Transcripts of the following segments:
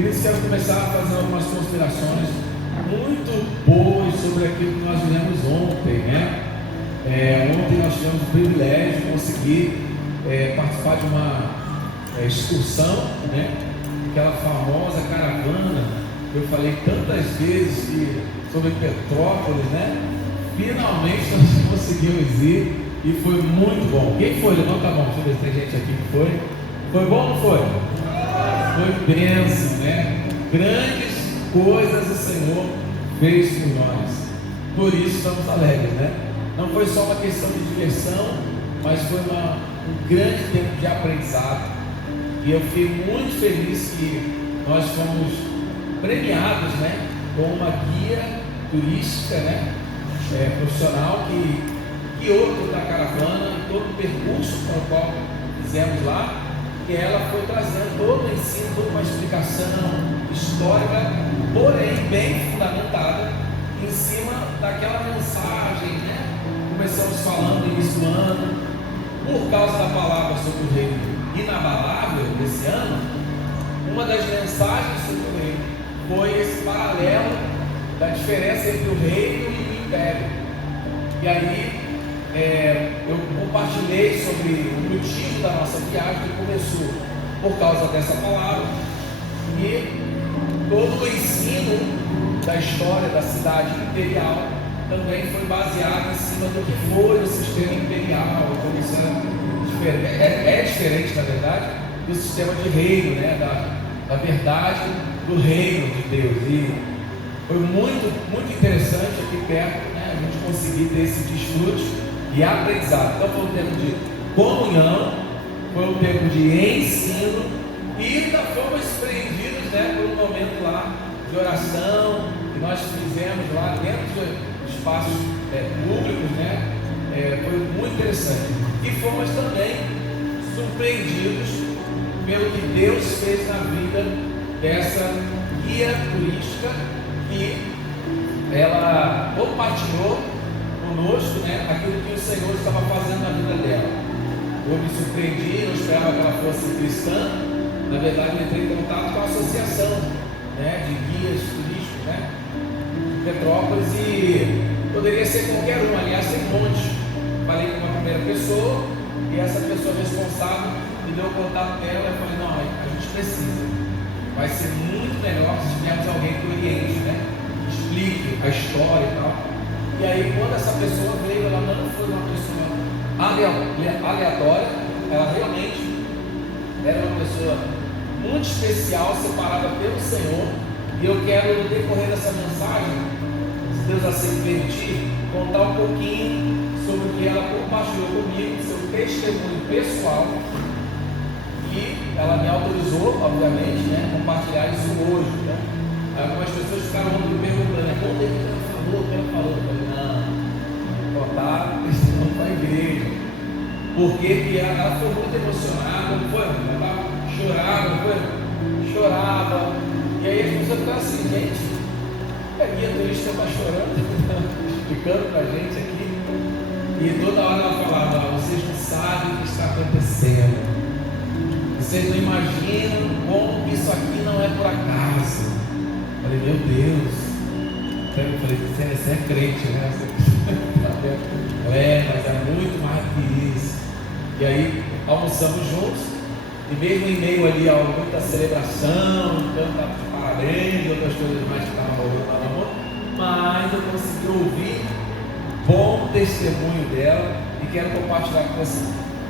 Queridos, quero começar a fazer algumas considerações muito boas sobre aquilo que nós vimos ontem, né? Ontem nós tivemos o privilégio de conseguir participar de uma excursão, né? Aquela famosa caravana que eu falei tantas vezes sobre Petrópolis, né? Finalmente nós conseguimos ir e foi muito bom. Quem foi? Levanta a mão, deixa eu ver se tem gente aqui que foi. Foi bom ou não foi? Foi bênção, né? Grandes coisas o Senhor fez por nós. Por isso estamos alegres, né? Não foi só uma questão de diversão, mas foi um grande tempo de aprendizado. E eu fiquei muito feliz que nós fomos premiados, né? Com uma guia turística, né? Profissional que guiou toda a caravana, todo o percurso para o qual fizemos lá. E ela foi trazendo todo o ensino, toda uma explicação histórica, porém bem fundamentada em cima daquela mensagem, né? Começamos falando no início do ano, por causa da palavra sobre o reino inabalável desse ano, uma das mensagens sobre o reino foi esse paralelo da diferença entre o reino e o império. E aí eu compartilhei sobre o motivo da nossa viagem, que começou por causa dessa palavra, e todo o ensino da história da cidade imperial também foi baseado em cima do que foi o sistema imperial, como isso é diferente, na verdade, do sistema de reino, né? da verdade do reino de Deus. E foi muito, muito interessante aqui perto, né? A gente conseguir ter esse desfrute e aprendizado. Então foi um tempo de comunhão, foi um tempo de ensino, e fomos surpreendidos, né, por um momento lá de oração que nós fizemos lá dentro de espaços públicos, né? Foi muito interessante. E fomos também surpreendidos pelo que Deus fez na vida dessa guia turística, que ela compartilhou conosco, né, aquilo que o Senhor estava fazendo na vida dela. Eu me surpreendi, não esperava que ela fosse cristã. Na verdade, eu entrei em contato com a associação, né, de guias turísticos, né, de Petrópolis, e poderia ser qualquer um, aliás, tem um monte. Falei com uma primeira pessoa, e essa pessoa responsável me deu o contato dela. Eu falei: não, a gente precisa, vai ser muito melhor se tivermos alguém que oriente, né, que explique a história e tal. E aí, quando essa pessoa veio, ela não foi uma pessoa aleatória, ela realmente era uma pessoa muito especial, separada pelo Senhor. E eu quero, no decorrer dessa mensagem, se Deus assim permitir, contar um pouquinho sobre o que ela compartilhou comigo, seu testemunho pessoal. E ela me autorizou, obviamente, né, compartilhar isso hoje, né? Algumas pessoas ficaram me perguntando, né, conta aí o que ela falou, o que ela falou. Eu falei: não, contar testemunho para a igreja. Porque ela foi muito emocionada, não foi? Ela chorava, não foi? Chorava. E aí as pessoas ficaram assim: gente, a guia turista está chorando, explicando para a gente aqui. E toda hora ela falava: vocês não sabem o que está acontecendo, vocês não imaginam como isso aqui não é por acaso. Eu falei: meu Deus. Eu falei: você é crente, né? Mas é muito mais que isso. E aí almoçamos juntos, e mesmo em meio ali a muita celebração, tanta parabéns e outras coisas mais que estavam rolando lá na mão, mas eu consegui ouvir bom testemunho dela e quero compartilhar com você.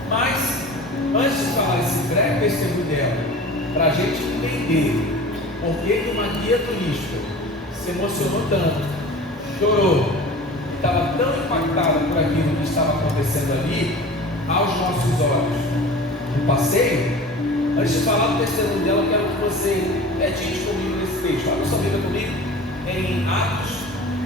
Mas antes de falar esse breve testemunho dela, para a gente entender por que uma guia turística se emocionou tanto, chorou, estava tão impactada por aquilo que estava acontecendo ali aos nossos olhos no passeio. Antes de falar do testemunho dela, eu quero que você medite comigo nesse texto. Abra sua Bíblia comigo em Atos,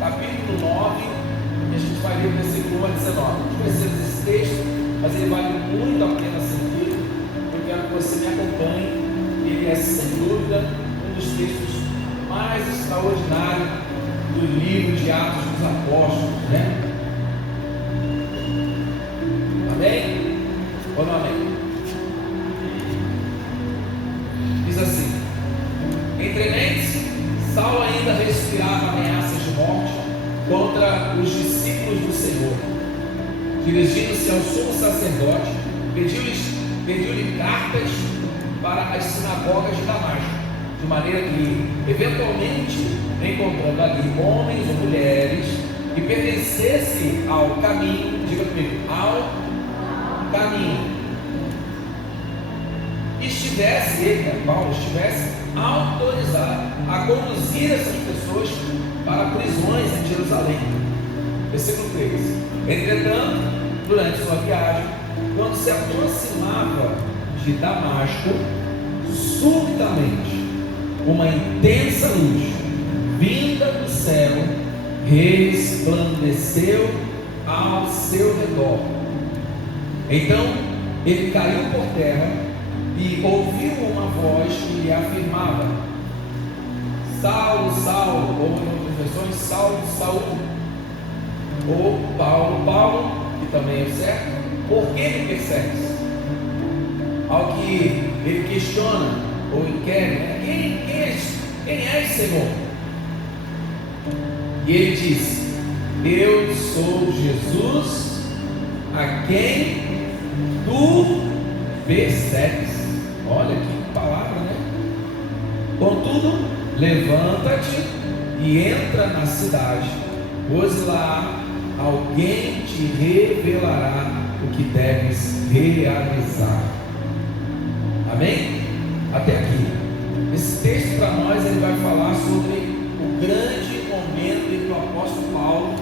capítulo 9, e a gente vai ler o versículo 1 a 19. A gente precisa desse texto, mas ele vale muito a pena ser lido. Eu quero que você me acompanhe. Ele é, sem dúvida, um dos textos mais extraordinários do livro de Atos dos Apóstolos, né? Amém? Ou não amém? Diz assim: entre dirigindo-se ao sumo sacerdote, pediu-lhe cartas para as sinagogas de Damasco, de maneira que, eventualmente, encontrando ali homens ou mulheres que pertencessem ao caminho, diga comigo, ao caminho, Paulo estivesse autorizado a conduzir essas pessoas para prisões em Jerusalém. Versículo 13. Entretanto, durante sua viagem, quando se aproximava de Damasco, subitamente uma intensa luz vinda do céu resplandeceu ao seu redor. Então ele caiu por terra e ouviu uma voz que lhe afirmava: Saulo, Saulo, ou em outras versões, Saulo, Saulo, ou Paulo, Paulo, que também é certo, por que me persegues? Ao que ele questiona ou inquere, quem és, Senhor? E ele disse: eu sou Jesus, a quem tu persegues. Olha que palavra, né? Contudo, levanta-te e entra na cidade, pois lá alguém te revelará o que deves realizar. Amém? Até aqui. Esse texto para nós ele vai falar sobre o grande momento em que o apóstolo Paulo,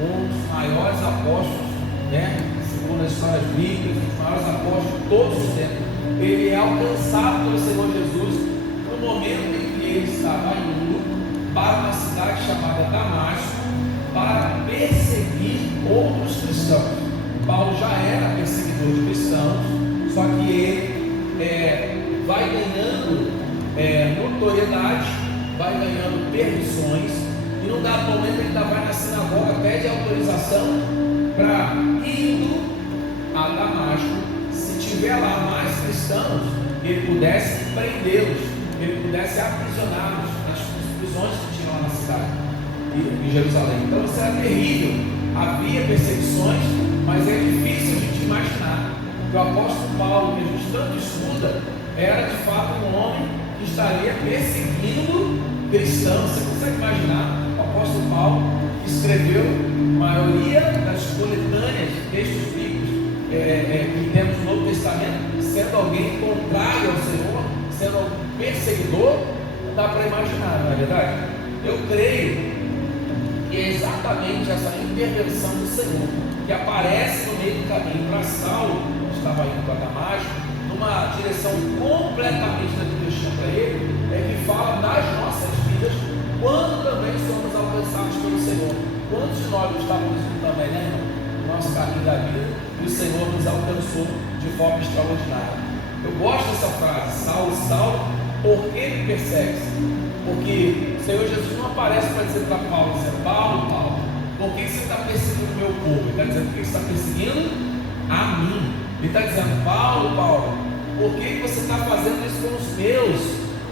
um dos maiores apóstolos, né, segundo as histórias bíblicas, um dos maiores apóstolos de todos os tempos, ele é alcançado pelo Senhor Jesus no momento em que ele estava indo para uma cidade chamada Damasco para perseguir outros cristãos. Paulo já era perseguidor de cristãos, só que ele vai ganhando notoriedade, vai ganhando permissões, e num dado momento ele ainda vai na sinagoga, pede autorização para indo a Damasco, se tiver lá mais cristãos, ele pudesse prendê-los, ele pudesse aprisioná-los nas prisões que tinham lá na cidade, em Jerusalém. Então isso era terrível, havia perseguições, mas é difícil a gente imaginar que o apóstolo Paulo, que a gente tanto estuda, era de fato um homem que estaria perseguindo cristãos. Você consegue imaginar o apóstolo Paulo, que escreveu a maioria das coletâneas de textos bíblicos que temos no Novo Testamento, sendo alguém contrário ao Senhor, sendo um perseguidor? Não dá para imaginar, não é verdade? Eu creio que é exatamente essa intervenção do Senhor que aparece no meio do caminho para Saulo, que estava indo para Damasco, numa direção completamente da que Deus tinha para ele, que fala das nossas vidas quando também somos alcançados pelo Senhor. Quantos de nós estávamos indo também, né, irmão? No nosso caminho da vida, e o Senhor nos alcançou de forma extraordinária. Eu gosto dessa frase: Saulo, Saulo, por que me persegues? Porque o Senhor Jesus não aparece para dizer para Paulo, dizendo: Paulo, Paulo, por que você está perseguindo o meu povo? Ele está dizendo: por que você está perseguindo a mim? Ele está dizendo: Paulo, Paulo, por que você está fazendo isso com os meus?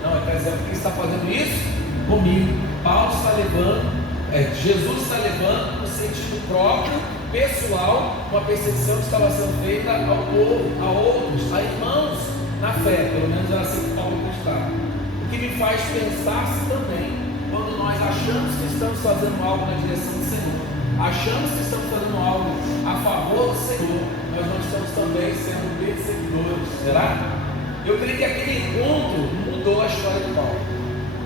Não, ele está dizendo: por que você está fazendo isso comigo? Paulo está levando, Jesus está levando no sentido próprio, pessoal, uma perseguição que estava sendo feita ao povo, a outros, a irmãos na fé. Pelo menos era assim que Paulo acreditava. O que me faz pensar também, quando nós achamos que estamos fazendo algo na direção do Senhor, achamos que estamos fazendo algo a favor do Senhor, nós não estamos também sendo perseguidores. Será? Eu creio que aquele encontro mudou a história de Paulo.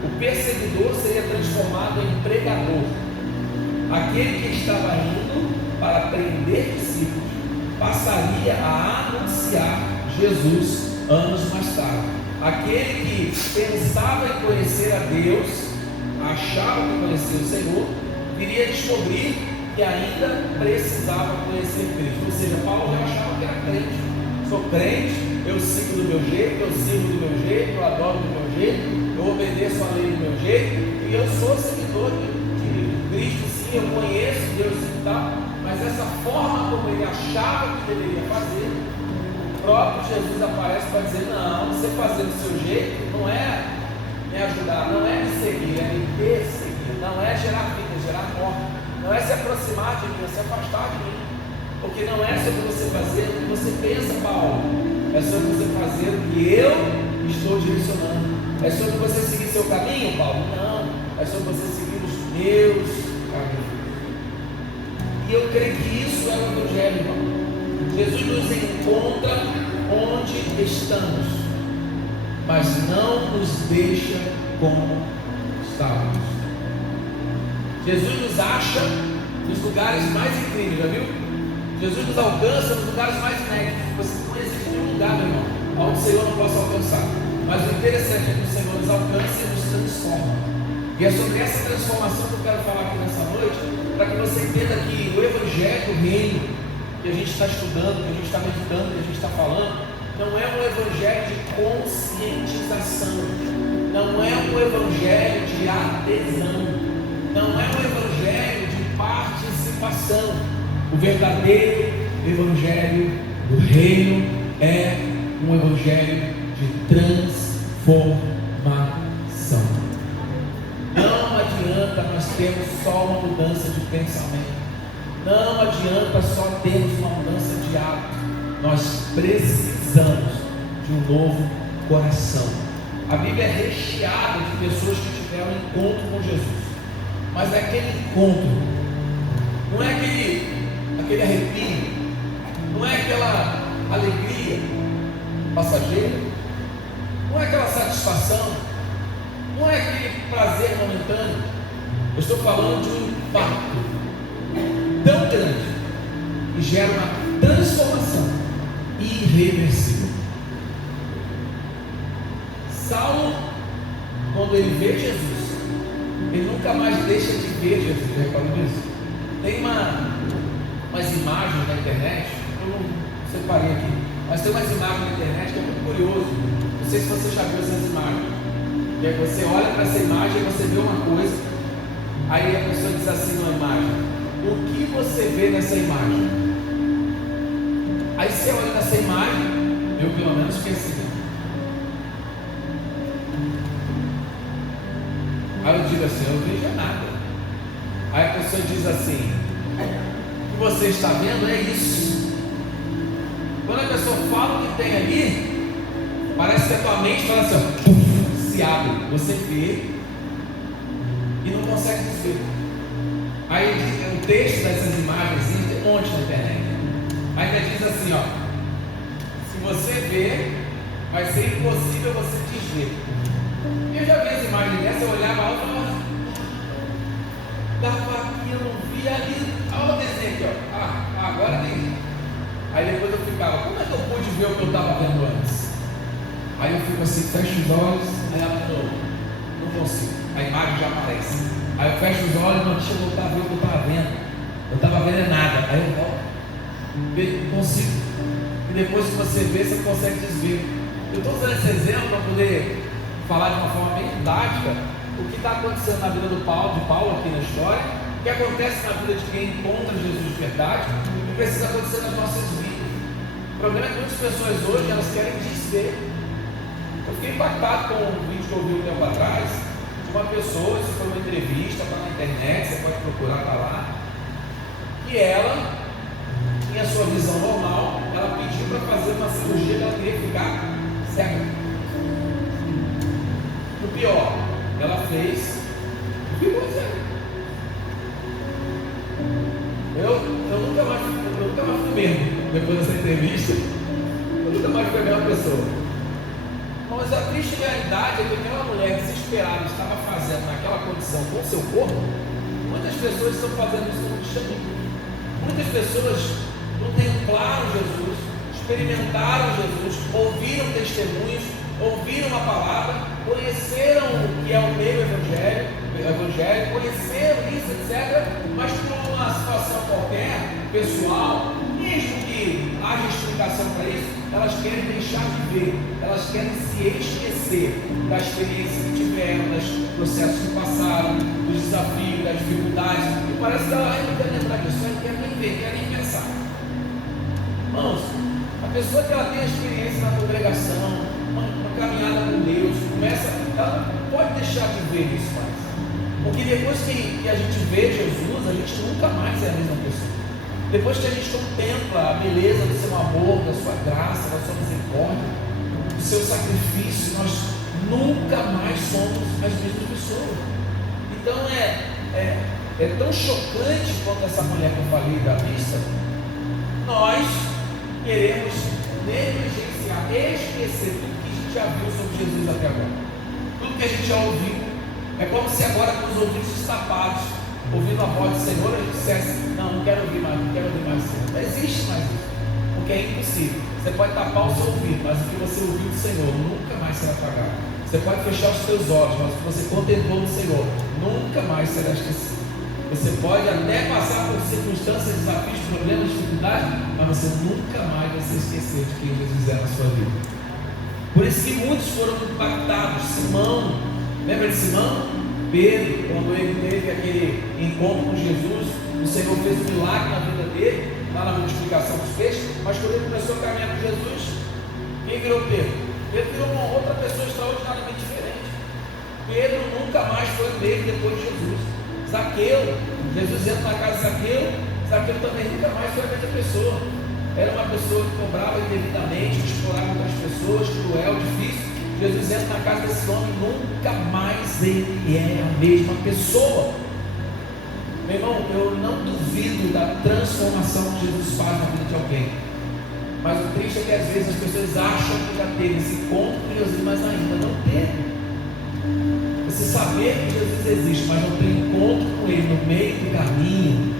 O perseguidor seria transformado em pregador. Aquele que estava indo para prender discípulos passaria a anunciar Jesus anos mais tarde. Aquele que pensava em conhecer a Deus, achava que conhecia o Senhor, viria descobrir que ainda precisava conhecer Cristo. Ou seja, Paulo já achava que era crente. Sou crente, eu sigo do meu jeito, eu sirvo do meu jeito, eu adoro do meu jeito, eu obedeço a lei do meu jeito, e eu sou seguidor de Cristo, sim, eu conheço Deus e tal, mas essa forma como ele achava que deveria fazer, o próprio Jesus aparece para dizer: não, você fazer do seu jeito não é me ajudar, não é me seguir, é me perseguir, não é gerar vida, é gerar morte, não é se aproximar de mim, é se afastar de mim. Porque não é sobre você fazer o que você pensa, Paulo. É sobre você fazer o que eu estou direcionando. É sobre você seguir seu caminho, Paulo? Não. É sobre você seguir os meus caminhos. E eu creio que isso é o Evangelho, irmão. Jesus nos encontra onde estamos, mas não nos deixa como estávamos. Jesus nos acha nos lugares mais incríveis, já viu? Jesus nos alcança nos lugares mais inéditos. Não existe nenhum lugar, meu irmão, onde o Senhor não possa alcançar. Mas o interessante é que o Senhor nos alcança e nos transforma. E é sobre essa transformação que eu quero falar aqui nessa noite, para que você entenda que o Evangelho, o reino, que a gente está estudando, que a gente está meditando, que a gente está falando, não é um Evangelho de conscientização, não é um Evangelho de adesão, não é um Evangelho de participação. O verdadeiro Evangelho do reino é um Evangelho de transformação. Não adianta nós termos só uma mudança de pensamento, não adianta só termos uma mudança de hábito, nós precisamos de um novo coração. A Bíblia é recheada de pessoas que tiveram um encontro com Jesus, mas aquele encontro não é aquele arrepio, não é aquela alegria passageira, não é aquela satisfação, não é aquele prazer momentâneo. Eu estou falando de um impacto tão grande que gera uma transformação irreversível. Saulo, quando ele vê Jesus, ele nunca mais deixa de ver Jesus. Já reparou nisso? Tem umas imagens na internet, eu não separei aqui, mas tem umas imagens na internet que é muito curioso. Não sei se você já viu essas imagens. E aí você olha para essa imagem e você vê uma coisa, aí a pessoa diz assim numa imagem: o que você vê nessa imagem? Aí você olha nessa imagem, eu pelo menos esqueci. Aí eu digo assim: eu não vejo nada. Aí a pessoa diz assim: o que você está vendo é isso. Quando a pessoa fala o que tem ali, parece que a tua mente fala assim, ó, se abre, você vê e não consegue desver. Aí o texto dessas imagens tem um monte na internet. Ainda diz assim, ó: se você vê, vai ser impossível você desver. Eu já vi as imagens dessa, eu olhava lá e falava, dava aqui, eu não via ali. Olha o desenho aqui, ó. Agora tem. Aí depois eu ficava, como é que eu pude ver o que eu estava vendo antes? Aí eu fico assim, fecho os olhos, aí ela falou, não consigo. A imagem já aparece. Aí eu fecho os olhos, não, deixa eu voltar a ver o que eu estava vendo. Eu estava vendo nada. Aí eu volto, consigo. E depois que você vê, você consegue desver. Eu estou usando esse exemplo para poder falar de uma forma bem didática o que está acontecendo na vida de Paulo aqui na história, o que acontece na vida de quem encontra Jesus de verdade, e o que precisa acontecer nas nossas vidas. O problema é que muitas pessoas hoje, elas querem desver. Eu fiquei impactado com um vídeo que eu vi um tempo atrás, de uma pessoa, isso foi uma entrevista, está na internet, você pode procurar, está lá, que ela tinha a sua visão normal, ela pediu para fazer uma cirurgia que ela queria ficar cega. O pior, ela fez e ficou cega. Eu nunca mais fui mesmo, depois dessa entrevista, eu nunca mais fui a mesma pessoa. Mas a triste realidade é que aquela mulher desesperada estava fazendo naquela condição com o seu corpo. Muitas pessoas estão fazendo isso no cristianismo. Muitas pessoas contemplaram Jesus, experimentaram Jesus, ouviram testemunhos, ouviram a palavra, conheceram o que é o meio evangélico, conheceram isso, etc. Mas por uma situação qualquer, pessoal, mesmo que haja explicação para isso, elas querem deixar de ver, elas querem se esquecer da experiência que tiveram, dos processos que passaram, dos desafios, das dificuldades, e parece que ela não quer lembrar disso, ela não quer nem ver, quer nem pensar. Irmãos, a pessoa que ela tem a experiência na congregação, uma caminhada com Deus, ela não pode deixar de ver isso mais, porque depois que a gente vê Jesus, a gente nunca mais é a mesma pessoa. Depois que a gente contempla a beleza do seu amor, da sua graça, da sua misericórdia, do seu sacrifício, nós nunca mais somos as mesmas pessoas. Então é tão chocante quanto essa mulher que eu falei da vista. Nós queremos negligenciar, esquecer tudo que a gente já viu sobre Jesus até agora, tudo que a gente já ouviu. É como se agora, com os ouvidos destapados, ouvindo a voz do Senhor, a gente dissesse: não quero ouvir mais, não quero ouvir mais Senhor. Não existe mais isso, porque é impossível. Você pode tapar o seu ouvido, mas o que você ouviu do Senhor nunca mais será apagado. Você pode fechar os seus olhos, mas o que você contemplou no Senhor nunca mais será esquecido. Você pode até passar por circunstâncias, desafios, problemas, dificuldades, mas você nunca mais vai se esquecer de quem Jesus é na sua vida. Por isso que muitos foram impactados. Simão, lembra de Simão? Pedro, quando ele teve aquele encontro com Jesus, o Senhor fez um milagre na vida dele, lá na multiplicação dos peixes, mas quando ele começou a caminhar com Jesus, quem virou Pedro? Pedro virou uma outra pessoa extraordinariamente diferente. Pedro nunca mais foi o mesmo depois de Jesus. Zaqueu, Jesus entra na casa de Zaqueu, Zaqueu também nunca mais foi a mesma pessoa. Era uma pessoa que cobrava indevidamente, que explorava outras pessoas, cruel, difícil. Jesus entra na casa desse homem, nunca mais ele é a mesma pessoa. Meu irmão, eu não duvido da transformação que Jesus faz na vida de alguém, mas o triste é que às vezes as pessoas acham que já teve esse encontro com Jesus, mas ainda não teve. Você saber que Jesus existe, mas não ter encontro com Ele no meio do caminho,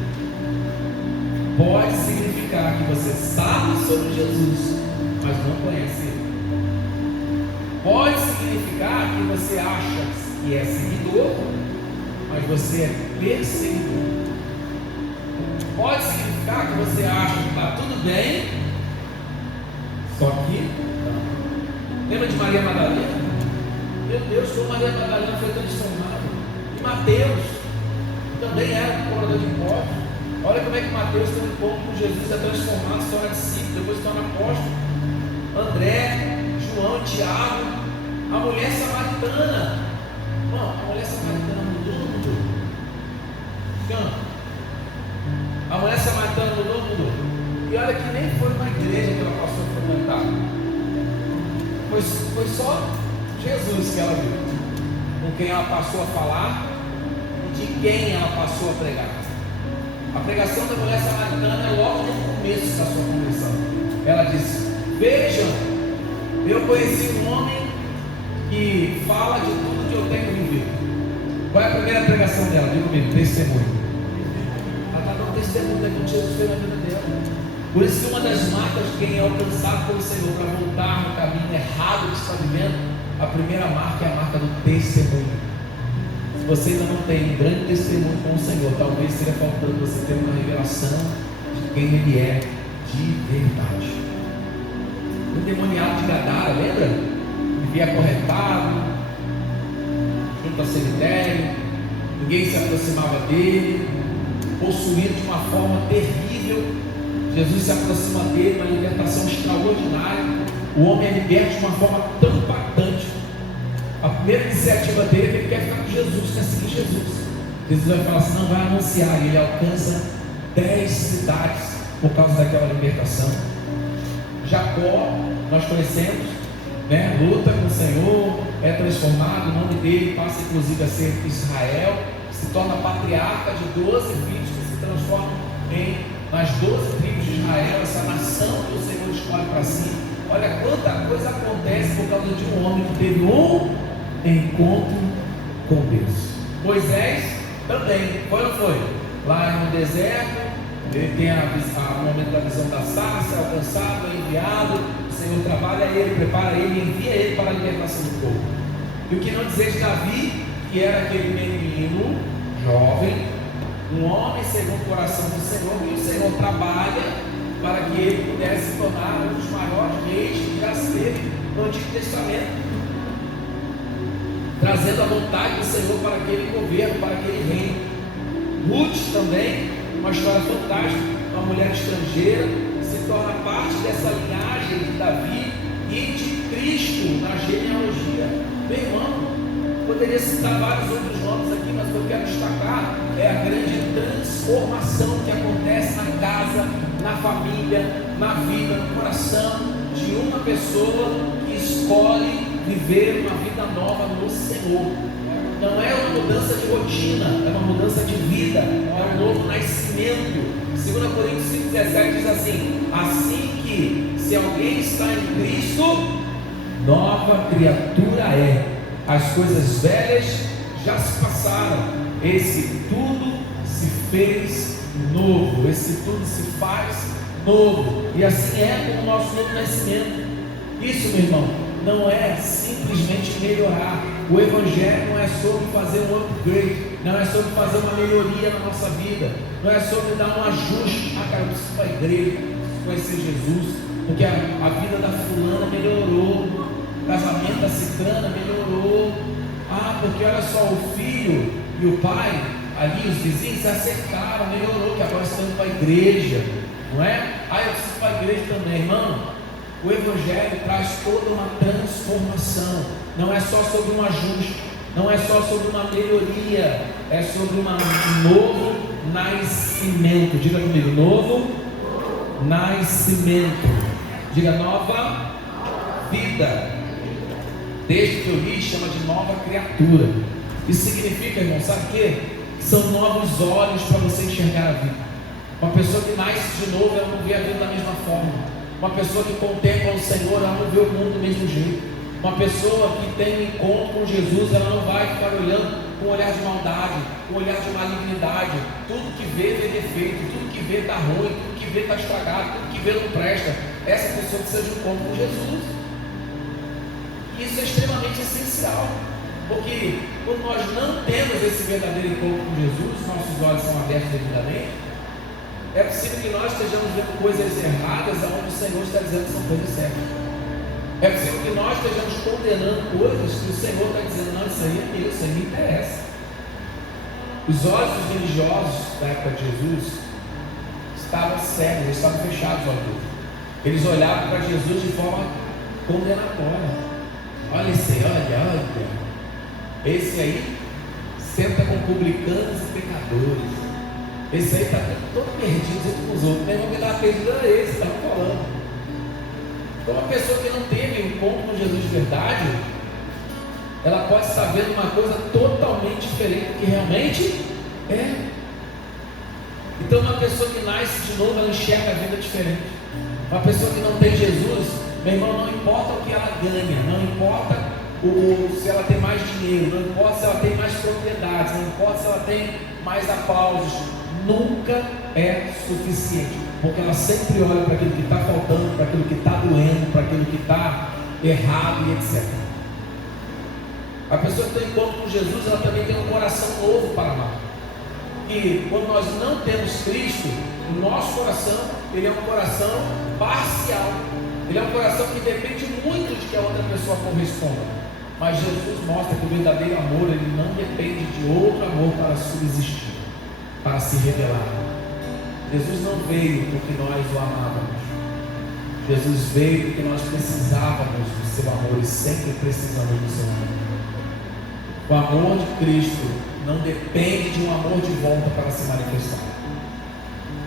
pode significar que você sabe sobre Jesus, mas não conhece Ele. Pode significar que você acha que é seguidor, mas você é perseguidor. Pode significar que você acha que está tudo bem, só que não. Lembra de Maria Madalena? Meu Deus, como Maria Madalena foi transformada. E Mateus também era um cobrador de impostos. Olha como é que Mateus tem um encontro com Jesus, é transformado, se torna discípulo, depois se torna apóstolo. André, João, Tiago, a mulher samaritana. Não, a mulher samaritana mudou, não mudou? Não. A mulher samaritana mudou. E olha que nem foi uma igreja que ela passou a frequentar. Foi só Jesus que ela viu, com quem ela passou a falar e de quem ela passou a pregar. A pregação da mulher samaritana é logo no começo da sua conversão. Ela disse: vejam, eu conheci um homem que fala de tudo que eu tenho vivido. Qual é a primeira pregação dela? Diga comigo: testemunho. Ela está dando testemunho daquilo que Jesus fez na vida dela. Por isso que uma das marcas de quem é alcançado pelo Senhor para voltar no caminho errado que está vivendo, a primeira marca é a marca do testemunho. Se você ainda não tem um grande testemunho com o Senhor, talvez seja faltando você ter uma revelação de quem Ele é de verdade. O endemoniado de Gadara, lembra? Vivia acorrentado, junto ao cemitério, ninguém se aproximava dele, possuído de uma forma terrível. Jesus se aproxima dele, uma libertação extraordinária. O homem é liberto de uma forma tão impactante. A primeira iniciativa dele é que ele quer ficar com Jesus, quer seguir Jesus. Jesus vai falar assim: não, vai anunciar. E ele alcança 10 cidades por causa daquela libertação. Jacó, nós conhecemos, né? Luta com o Senhor, é transformado, o nome dele passa inclusive a ser Israel, se torna patriarca de 12 filhos que se transformam nas 12 tribos de Israel, essa nação que o Senhor escolhe para si. Olha quanta coisa acontece por causa de um homem que teve um encontro com Deus. Moisés também, foi ou não foi? Lá no deserto, ele tem o momento da visão da sarça, é alcançado, é enviado, o Senhor trabalha ele, prepara ele, envia ele para a libertação do povo. E o que não dizer de Davi, que era aquele menino, jovem, um homem segundo o coração do Senhor, e o Senhor trabalha para que ele pudesse se tornar um dos maiores reis que já esteve no Antigo Testamento, trazendo a vontade do Senhor para aquele governo, para aquele reino. Ruth também, uma história fantástica, uma mulher estrangeira, se torna parte dessa linhagem de Davi e de Cristo na genealogia. Meu irmão, Poderia citar vários outros nomes aqui, mas o que eu quero destacar é a grande transformação que acontece na casa, na família, na vida, no coração de uma pessoa que escolhe viver uma vida nova no Senhor. Não é uma mudança de rotina, é uma mudança de vida, é um novo nascimento. 2 Coríntios 5,17 diz assim que se alguém está em Cristo, nova criatura é. As coisas velhas já se passaram, esse tudo se fez novo, esse tudo se faz novo. E assim é com o nosso novo nascimento. Isso, meu irmão, não é simplesmente melhorar. O Evangelho não é sobre fazer um upgrade, não é sobre fazer uma melhoria na nossa vida, não é sobre dar um ajuste. Cara, eu preciso ir para a igreja, preciso conhecer Jesus, porque a vida da fulana melhorou, o casamento da ciclana melhorou. Porque olha só, o filho e o pai ali, os vizinhos se acertaram, melhorou, que agora estão indo para a igreja, não é? Eu preciso ir para a igreja também, irmão. O Evangelho traz toda uma transformação, não é só sobre um ajuste, não é só sobre uma melhoria, é sobre um novo nascimento. Diga comigo, novo nascimento. Diga, nova vida. Desde que eu li, chama de nova criatura. Isso significa, irmão, sabe o quê? São novos olhos para você enxergar a vida. Uma pessoa que nasce de novo, ela não vê a vida da mesma forma. Uma pessoa que contempla o Senhor, ela não vê o mundo do mesmo jeito. Uma pessoa que tem um encontro com Jesus, ela não vai ficar olhando com um olhar de maldade, com um olhar de malignidade. Tudo que vê defeito, tudo que vê está ruim, tudo que vê está estragado, tudo que vê não presta. Essa pessoa precisa de um encontro com Jesus. Isso é extremamente essencial, porque quando nós não temos esse verdadeiro encontro com Jesus, nossos olhos são abertos devidamente, é possível que nós estejamos vendo coisas erradas aonde o Senhor está dizendo que são coisas certas. É possível que nós estejamos condenando coisas que o Senhor está dizendo, não, isso aí é meu, isso aí me interessa. Os olhos dos religiosos da época de Jesus estavam cegos, eles estavam fechados aos olhos. Eles olhavam para Jesus de forma condenatória. Olha esse aí, olha. Esse aí senta com publicanos e pecadores. Esse aí está todo perdido junto com os outros. Meu irmão, que estava perdido era esse, estava falando. Então, uma pessoa que não teve um encontro com Jesus de verdade, ela pode estar vendo uma coisa totalmente diferente do que realmente é. Então, uma pessoa que nasce de novo, ela enxerga a vida diferente. Uma pessoa que não tem Jesus, meu irmão, não importa o que ela ganha, não importa se ela tem mais dinheiro, não importa se ela tem mais propriedades, não importa se ela tem mais aplausos, nunca é suficiente, porque ela sempre olha para aquilo que está faltando, para aquilo que está doendo, para aquilo que está errado e etc. A pessoa que tem encontro com Jesus, ela também tem um coração novo para amar. E quando nós não temos Cristo, o nosso coração, ele é um coração parcial. Ele é um coração que depende muito de que a outra pessoa corresponda. Mas Jesus mostra que o verdadeiro amor, ele não depende de outro amor para subsistir, para se revelar. Jesus não veio porque nós o amávamos. Jesus veio porque nós precisávamos do seu amor e sempre precisamos do seu amor. O amor de Cristo não depende de um amor de volta para se manifestar.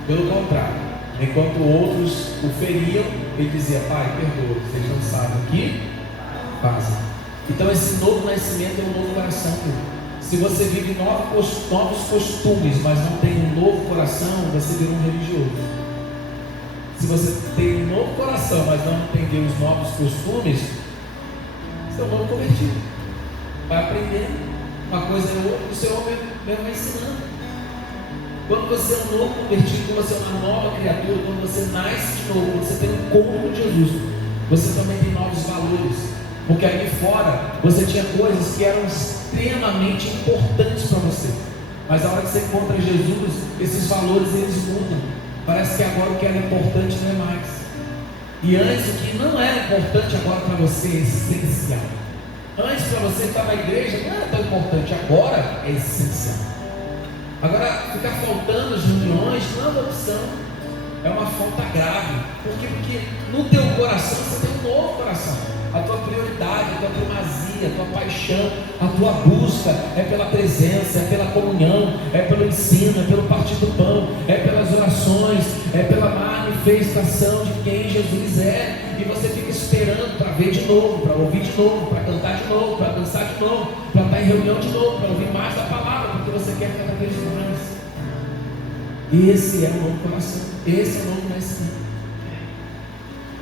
Pelo contrário, enquanto outros o feriam, ele dizia: Pai, perdoa, vocês não sabem o que fazem. Então esse novo nascimento é um novo coração. Se você vive novos costumes, mas não tem um novo coração, você vira um religioso. Se você tem um novo coração, mas não entender os novos costumes, você é um novo convertido. Vai aprendendo uma coisa é outra, o Senhor mesmo vai ensinando. Quando você é um novo convertido, quando você é uma nova criatura, quando você nasce de novo, quando você tem um encontro com Jesus, você também tem novos valores. Porque ali fora você tinha coisas que eram extremamente importantes para você, mas a hora que você encontra Jesus, esses valores eles mudam. Parece que agora o que era importante não é mais. E antes o que não era importante agora para você é essencial. Antes para você estar na igreja não era tão importante, agora é essencial. Agora ficar faltando as reuniões não é uma opção. É uma falta grave. Por quê? Porque no teu coração você tem um novo coração. A tua prioridade, a tua primazia, a tua paixão, a tua busca é pela presença, é pela comunhão, é pelo ensino, é pelo partir do pão, é pelas orações, é pela manifestação de quem Jesus é. E você fica esperando para ver de novo, para ouvir de novo, para cantar de novo, para dançar de novo, para estar em reunião de novo, para ouvir mais da palavra, porque você quer cada vez mais. Esse é o novo coração, esse é o novo nascimento.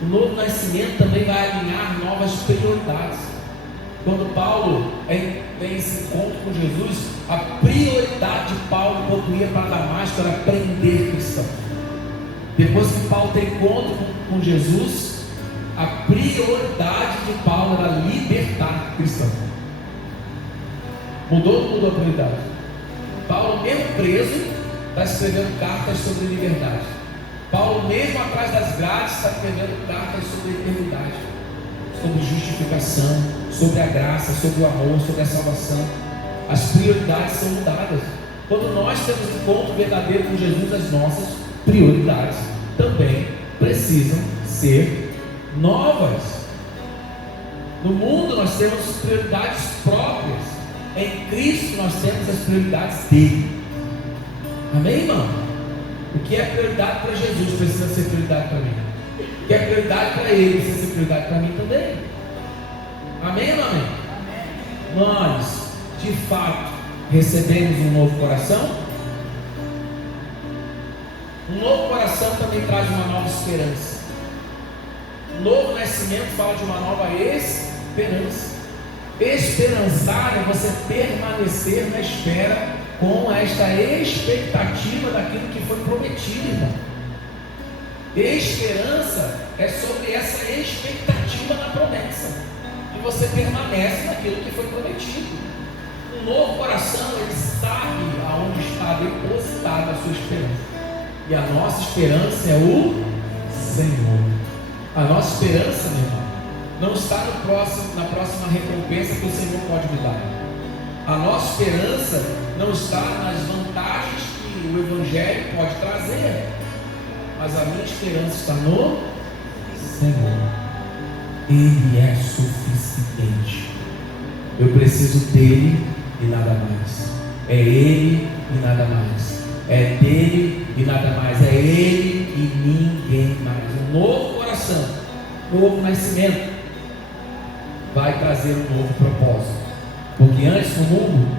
O novo nascimento também vai alinhar novas prioridades. Quando Paulo tem esse encontro com Jesus, a prioridade de Paulo quando ia para Damasco era prender cristãos. Depois que Paulo tem encontro com Jesus, a prioridade de Paulo era libertar cristãos. Mudou a prioridade. Paulo, mesmo preso, está escrevendo cartas sobre liberdade. Paulo, mesmo atrás das grades, está escrevendo cartas sobre eternidade, sobre justificação, sobre a graça, sobre o amor, sobre a salvação. As prioridades são mudadas. Quando nós temos um encontro verdadeiro com Jesus, as nossas prioridades também precisam ser novas. No mundo nós temos prioridades próprias. Em Cristo nós temos as prioridades dele. Amém, irmão? O que é prioridade para Jesus precisa ser prioridade para mim. O que é prioridade para ele precisa ser prioridade para mim também. Amém ou não amém? Nós, de fato, recebemos um novo coração. Um novo coração também traz uma nova esperança. O novo nascimento fala de uma nova esperança. Esperançar é você permanecer na espera com esta expectativa daquilo que foi prometido, irmão. Esperança é sobre essa expectativa na promessa, e você permanece naquilo que foi prometido. Um novo coração, ele sabe aonde está depositada a sua esperança, e a nossa esperança é o Senhor. A nossa esperança, meu irmão, não está na próxima recompensa que o Senhor pode me dar. A nossa esperança não está nas vantagens que o Evangelho pode trazer, mas a minha esperança está no Senhor. Ele é suficiente. Eu preciso dele e nada mais. É ele e nada mais. É dele e nada mais. É ele e ninguém mais. Um novo coração, novo nascimento, vai trazer um novo propósito. Porque antes no mundo,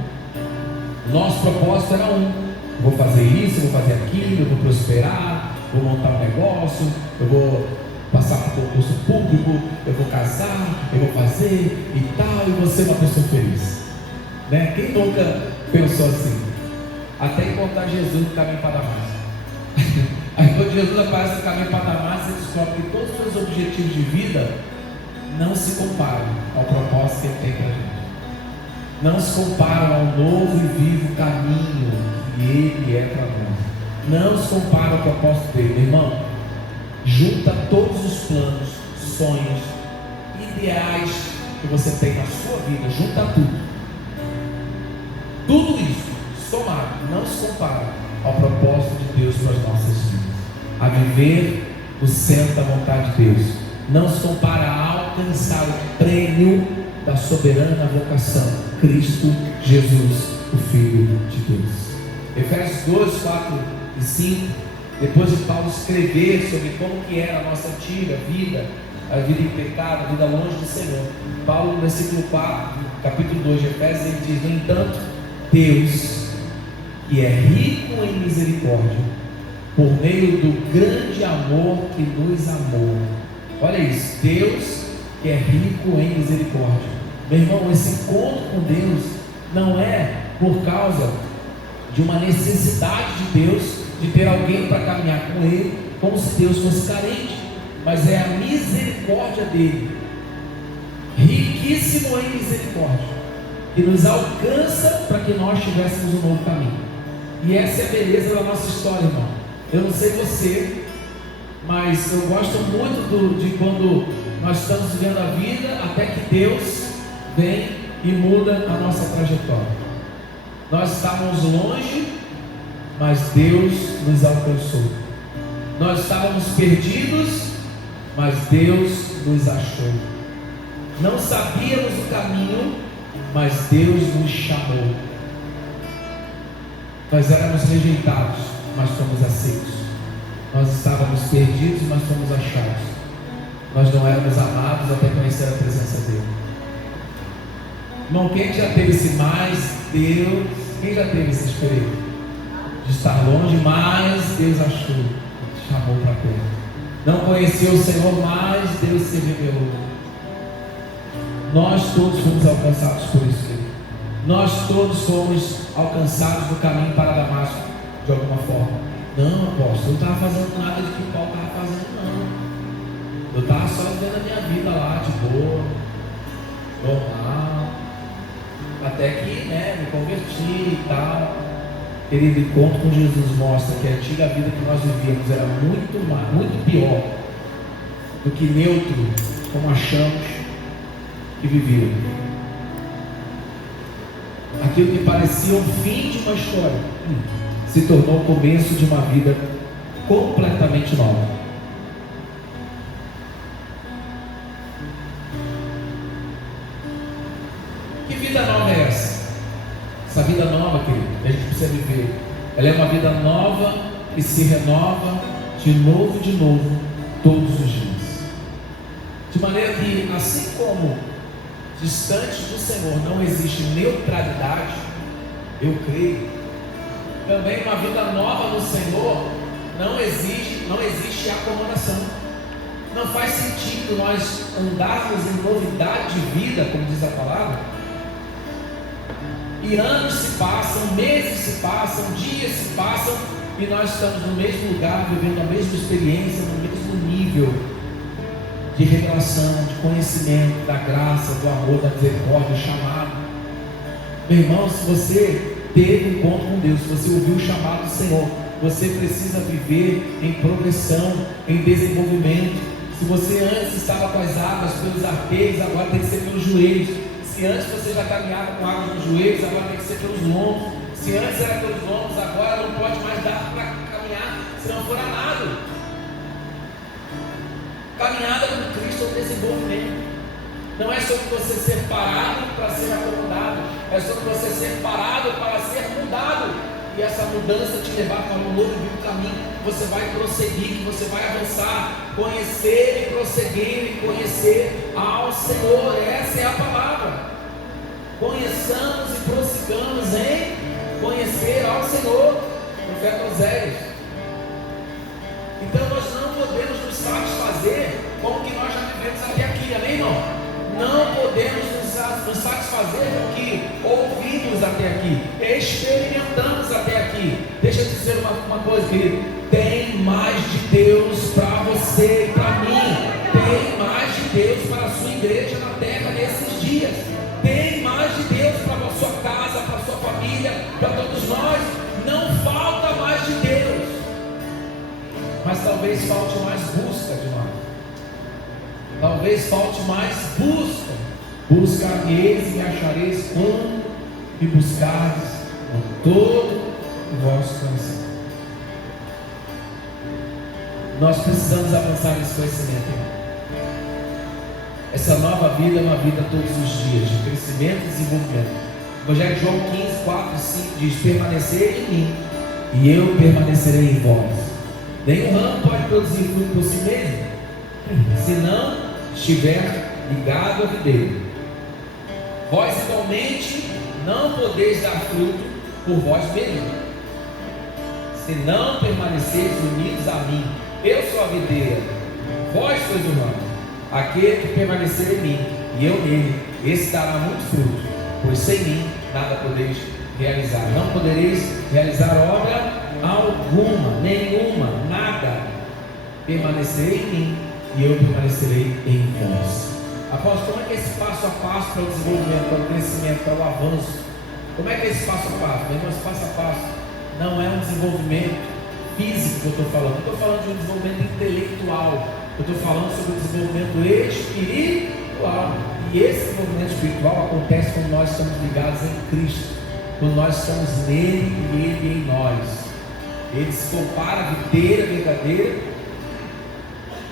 nosso propósito era um: eu vou fazer isso, eu vou fazer aquilo, eu vou prosperar, vou montar um negócio, eu vou passar para o concurso público, eu vou casar, eu vou fazer e tal, e vou ser uma pessoa feliz, né? Quem nunca pensou assim? Até encontrar Jesus no caminho para Damasco. Aí quando Jesus aparece no caminho para Damasco, você descobre que todos os seus objetivos de vida não se comparam ao propósito que ele tem para a gente. Não se comparam ao novo e vivo caminho que ele é para nós. Não se compara ao propósito dele, meu irmão. Junta todos os planos, sonhos, ideais que você tem na sua vida, junta tudo. Tudo isso somado não se compara ao propósito de Deus para as nossas vidas. A viver o centro da vontade de Deus. Não se compara a alcançar o prêmio da soberana vocação, Cristo Jesus, o Filho de Deus. Efésios 2, 4 e 5, depois de Paulo escrever sobre como que era a nossa antiga vida, a vida em pecado, a vida longe do Senhor, Paulo no versículo 4, capítulo 2 de Efésios, ele diz: no entanto, Deus, que é rico em misericórdia, por meio do grande amor que nos amou. Olha isso, Deus que é rico em misericórdia. Meu irmão, esse encontro com Deus não é por causa de uma necessidade de Deus de ter alguém para caminhar com Ele, como se Deus fosse carente, mas é a misericórdia dele, riquíssimo em misericórdia, que nos alcança para que nós tivéssemos um novo caminho. E essa é a beleza da nossa história, irmão. Eu não sei você, mas eu gosto muito de quando nós estamos vivendo a vida até que Deus vem e muda a nossa trajetória. Nós estávamos longe, mas Deus nos alcançou. Nós estávamos perdidos, mas Deus nos achou. Não sabíamos o caminho, mas Deus nos chamou. Nós éramos rejeitados, mas fomos aceitos. Nós estávamos perdidos, mas fomos achados. Nós não éramos amados até conhecer a presença dele. Irmão, quem já teve esse mais Deus? Quem já teve essa experiência de estar longe, mas Deus achou, chamou para perto? Não conheceu o Senhor, mas Deus se revelou. Nós todos fomos alcançados por isso. Nós todos fomos alcançados no caminho para Damasco, de alguma forma. Não, apóstolo, eu não estava fazendo nada de que Paulo estava fazendo, não. Eu estava só vivendo a minha vida lá, de boa, normal. Até que, me converti e tal. Querido, o encontro com Jesus mostra que a antiga vida que nós vivíamos era muito pior do que neutro, como achamos que vivíamos. Aquilo que parecia o fim de uma história se tornou o começo de uma vida completamente nova. Que vida nova é essa? Essa vida nova, querido, que a gente precisa viver, ela é uma vida nova que se renova de novo, todos os dias. De maneira que, assim como distante do Senhor não existe neutralidade, eu creio, também uma vida nova no Senhor não existe acomodação. Não faz sentido nós andarmos em novidade de vida, como diz a palavra, e anos se passam, meses se passam, dias se passam, e nós estamos no mesmo lugar, vivendo a mesma experiência, no mesmo nível de revelação, de conhecimento, da graça, do amor, da misericórdia, do chamado. Meu irmão, se você teve um encontro com Deus, se você ouviu o chamado do Senhor, você precisa viver em progressão, em desenvolvimento. Se você antes estava com as águas pelos arteios, agora tem que ser pelos joelhos. Se antes você já caminhava com água nos joelhos, agora tem que ser pelos lombos. Se antes era pelos lombos, agora não pode mais dar para caminhar se não for a nado. Caminhada com Cristo é um desenvolvimento. Não é sobre você ser parado para ser acomodado, é sobre você ser parado para ser mudado. E essa mudança te levar para um novo caminho. Você vai prosseguir, você vai avançar, conhecer e prosseguir e conhecer ao Senhor. Essa é a palavra. Conheçamos e prossigamos em conhecer ao Senhor. Profeta Oséias. Então nós não podemos nos satisfazer com o que nós já vivemos até aqui, amém, irmão? Não podemos nos satisfazer com o que ouvimos até aqui, experimentamos até aqui. Deixa eu dizer uma coisa, querido: tem mais de Deus para você e para mim, tem mais de Deus para a sua igreja na terra nesses dias, tem mais de Deus para a sua casa, para a sua família, para todos nós. Não falta mais de Deus, mas talvez falte mais busca de nós. Talvez falte mais busca. Buscar-me-eis e me achareis quando me buscardes com todo o vosso coração. Nós precisamos avançar nesse conhecimento, irmão. Essa nova vida é uma vida todos os dias, de crescimento e desenvolvimento. O Evangelho de João 15, 4 e 5 diz: permanecer em mim e eu permanecerei em vós. Nenhum ramo pode produzir fruto por si mesmo, se não estiver ligado à videira. Vós igualmente não podeis dar fruto por vós mesmos, se não permaneceis unidos a mim. Eu sou a videira, vós sois o ramo. Aquele que permanecer em mim e eu nele, esse dará muito fruto, pois sem mim nada podeis realizar. Não podereis realizar obra alguma, nenhuma, nada. Permanecerei em mim e eu permanecerei em vós. Apóstolo, como é que é esse passo a passo para o desenvolvimento, para o crescimento, para o avanço? Como é que é esse passo a passo? Meu irmão, esse passo a passo não é um desenvolvimento físico que eu estou falando. Eu estou falando de um desenvolvimento intelectual. Eu estou falando sobre o desenvolvimento espiritual. E esse desenvolvimento espiritual acontece quando nós estamos ligados em Cristo, quando nós estamos nele e ele em nós. Ele se compara à videira verdadeira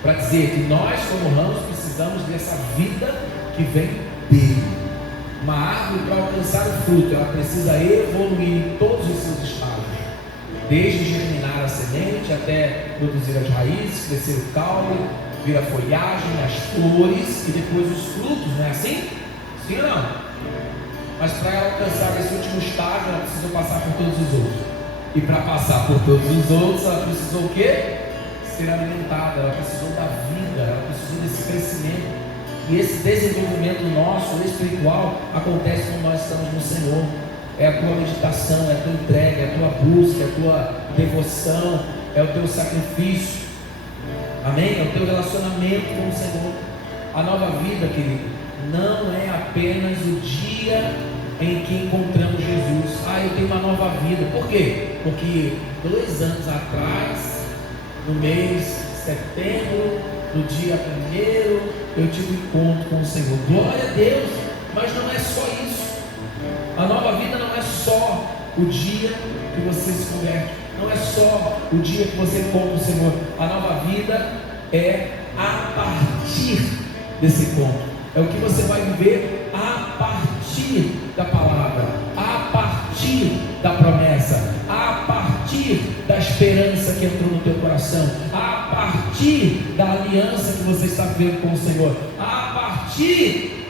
para dizer que nós, como ramos, precisamos dessa vida que vem dele. Uma árvore, para alcançar o fruto, ela precisa evoluir em todos os seus estágios, desde germinar a semente até produzir as raízes, crescer o caule, vir a folhagem, as flores e depois os frutos, não é assim? Sim ou não? Mas para ela alcançar esse último estágio, ela precisou passar por todos os outros. E para passar por todos os outros, ela precisou o quê? Ser alimentada, ela precisou da vida, ela precisou desse crescimento. E esse desenvolvimento nosso, espiritual, acontece quando nós estamos no Senhor. É a tua meditação, é a tua entrega, é a tua busca, é a tua devoção, é o teu sacrifício. Amém? É o teu relacionamento com o Senhor. A nova vida, querido, não é apenas o dia em que encontramos Jesus. Eu tenho uma nova vida. Por quê? Porque 2 anos atrás, no mês de setembro, no dia 1º, eu tive um encontro com o Senhor. Glória a Deus. Mas não é só isso. A nova vida não é só o dia que você se converte. Não é só o dia que você encontra o Senhor. A nova vida é a partir desse encontro. É o que você vai viver a partir da palavra, a partir da promessa, a partir da esperança que entrou no teu coração, a partir da aliança que você está vivendo com o Senhor, a partir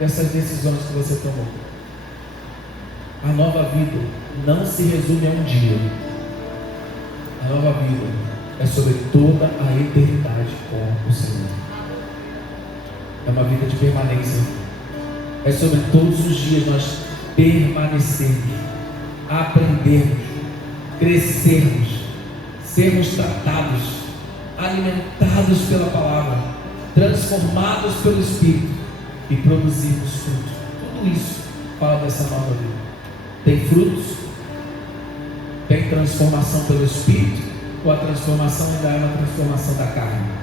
dessas decisões que você tomou. A nova vida não se resume a um dia. A nova vida é sobre toda a eternidade com o Senhor. É uma vida de permanência. É sobre todos os dias nós permanecermos, aprendermos, crescermos, sermos tratados, alimentados pela palavra, transformados pelo Espírito e produzirmos frutos. Tudo isso fala dessa nova vida. Tem frutos? Tem transformação pelo Espírito? Ou a transformação ainda é uma transformação da carne?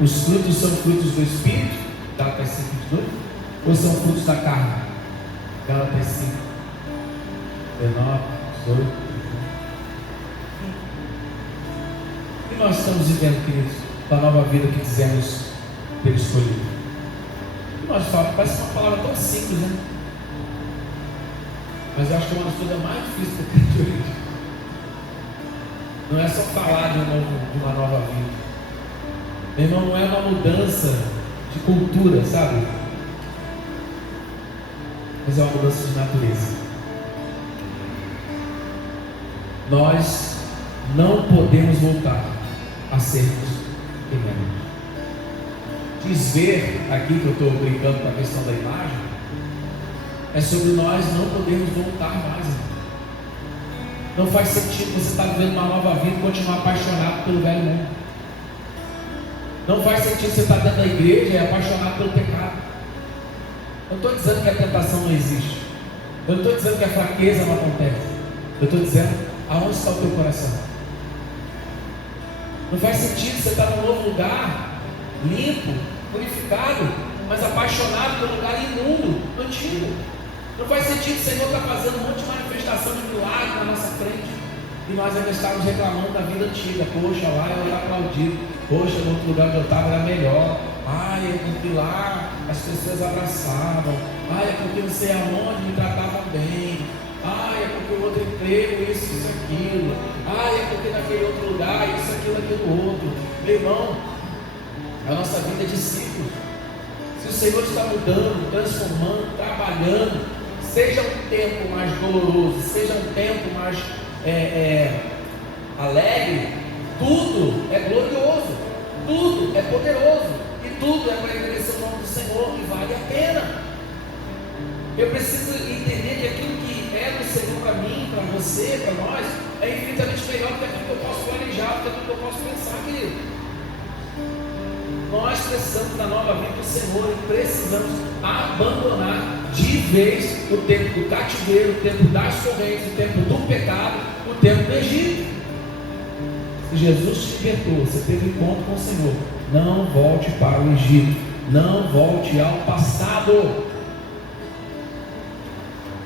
Os frutos são frutos do Espírito, Gálatas 5:2, ou são frutos da carne? Gálatas 5, 19, 18. O que nós estamos vivendo, queridos, da nova vida que dizemos ter escolhido? O que nós falamos? Parece uma palavra tão simples, né? Mas eu acho que é uma das coisas mais difíceis do crente hoje. Não é só falar de uma nova vida. Meu irmão, não é uma mudança de cultura, sabe? Mas é uma mudança de natureza. Nós não podemos voltar a sermos quem éramos. Desver, aqui que eu estou brincando com a questão da imagem, é sobre nós não podermos voltar mais. Não faz sentido você estar vivendo uma nova vida e continuar apaixonado pelo velho mundo. Não faz sentido você estar dentro da igreja e apaixonado pelo pecado. Eu não estou dizendo que a tentação não existe. Eu não estou dizendo que a fraqueza não acontece. Eu estou dizendo aonde está o teu coração. Não faz sentido você estar num novo lugar, limpo, purificado, mas apaixonado pelo lugar imundo, antigo. Não faz sentido o Senhor estar fazendo um monte de manifestação de milagre na nossa frente e nós ainda estamos reclamando da vida antiga. Poxa, lá eu era aplaudido. Poxa, no outro lugar onde eu estava era melhor. É porque lá as pessoas abraçavam. É porque não sei aonde me tratavam bem. É porque o outro emprego, isso, aquilo. É porque naquele outro lugar, isso, aquilo, outro. Meu irmão, a nossa vida é discípulo. Se o Senhor está mudando, transformando, trabalhando, seja um tempo mais doloroso, seja um tempo mais alegre, tudo é glorioso, tudo é poderoso e tudo é para engrandecer o nome do Senhor e vale a pena. Eu preciso entender que aquilo que é do Senhor para mim, para você, para nós, é infinitamente melhor do que aquilo que eu posso planejar, do que aquilo que eu posso pensar, querido. Nós precisamos da nova vida do Senhor e precisamos abandonar de vez o tempo do cativeiro, o tempo das correntes, o tempo do pecado, o tempo do Egito. Se Jesus te libertou, você teve encontro com o Senhor, não volte para o Egito, não volte ao passado.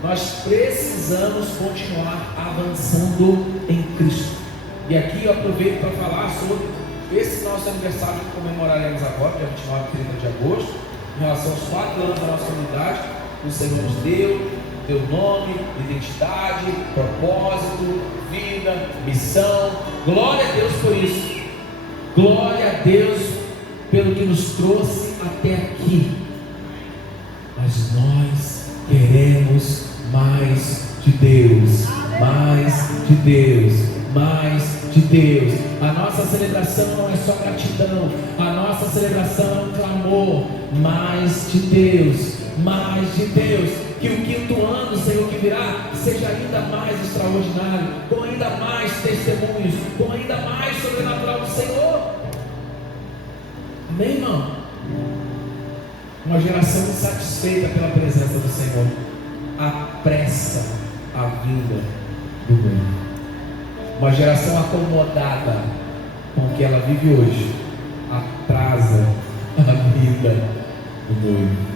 Nós precisamos continuar avançando em Cristo. E aqui eu aproveito para falar sobre esse nosso aniversário que comemoraremos agora, dia 29 e 30 de agosto, em relação aos 4 anos da nossa comunidade, o Senhor nos deu nome, identidade, propósito, vida, missão. Glória a Deus por isso. Glória a Deus pelo que nos trouxe até aqui. Mas nós queremos mais de Deus, mais de Deus, mais de Deus. A nossa celebração não é só gratidão, a nossa celebração é um clamor. Mais de Deus, mais de Deus. Que o 5º ano, Senhor, que virá, seja ainda mais extraordinário, com ainda mais testemunhos, com ainda mais sobrenatural do Senhor. Amém, irmão? Uma geração insatisfeita pela presença do Senhor apressa a vinda do noivo. Uma geração acomodada com o que ela vive hoje atrasa a vida do noivo.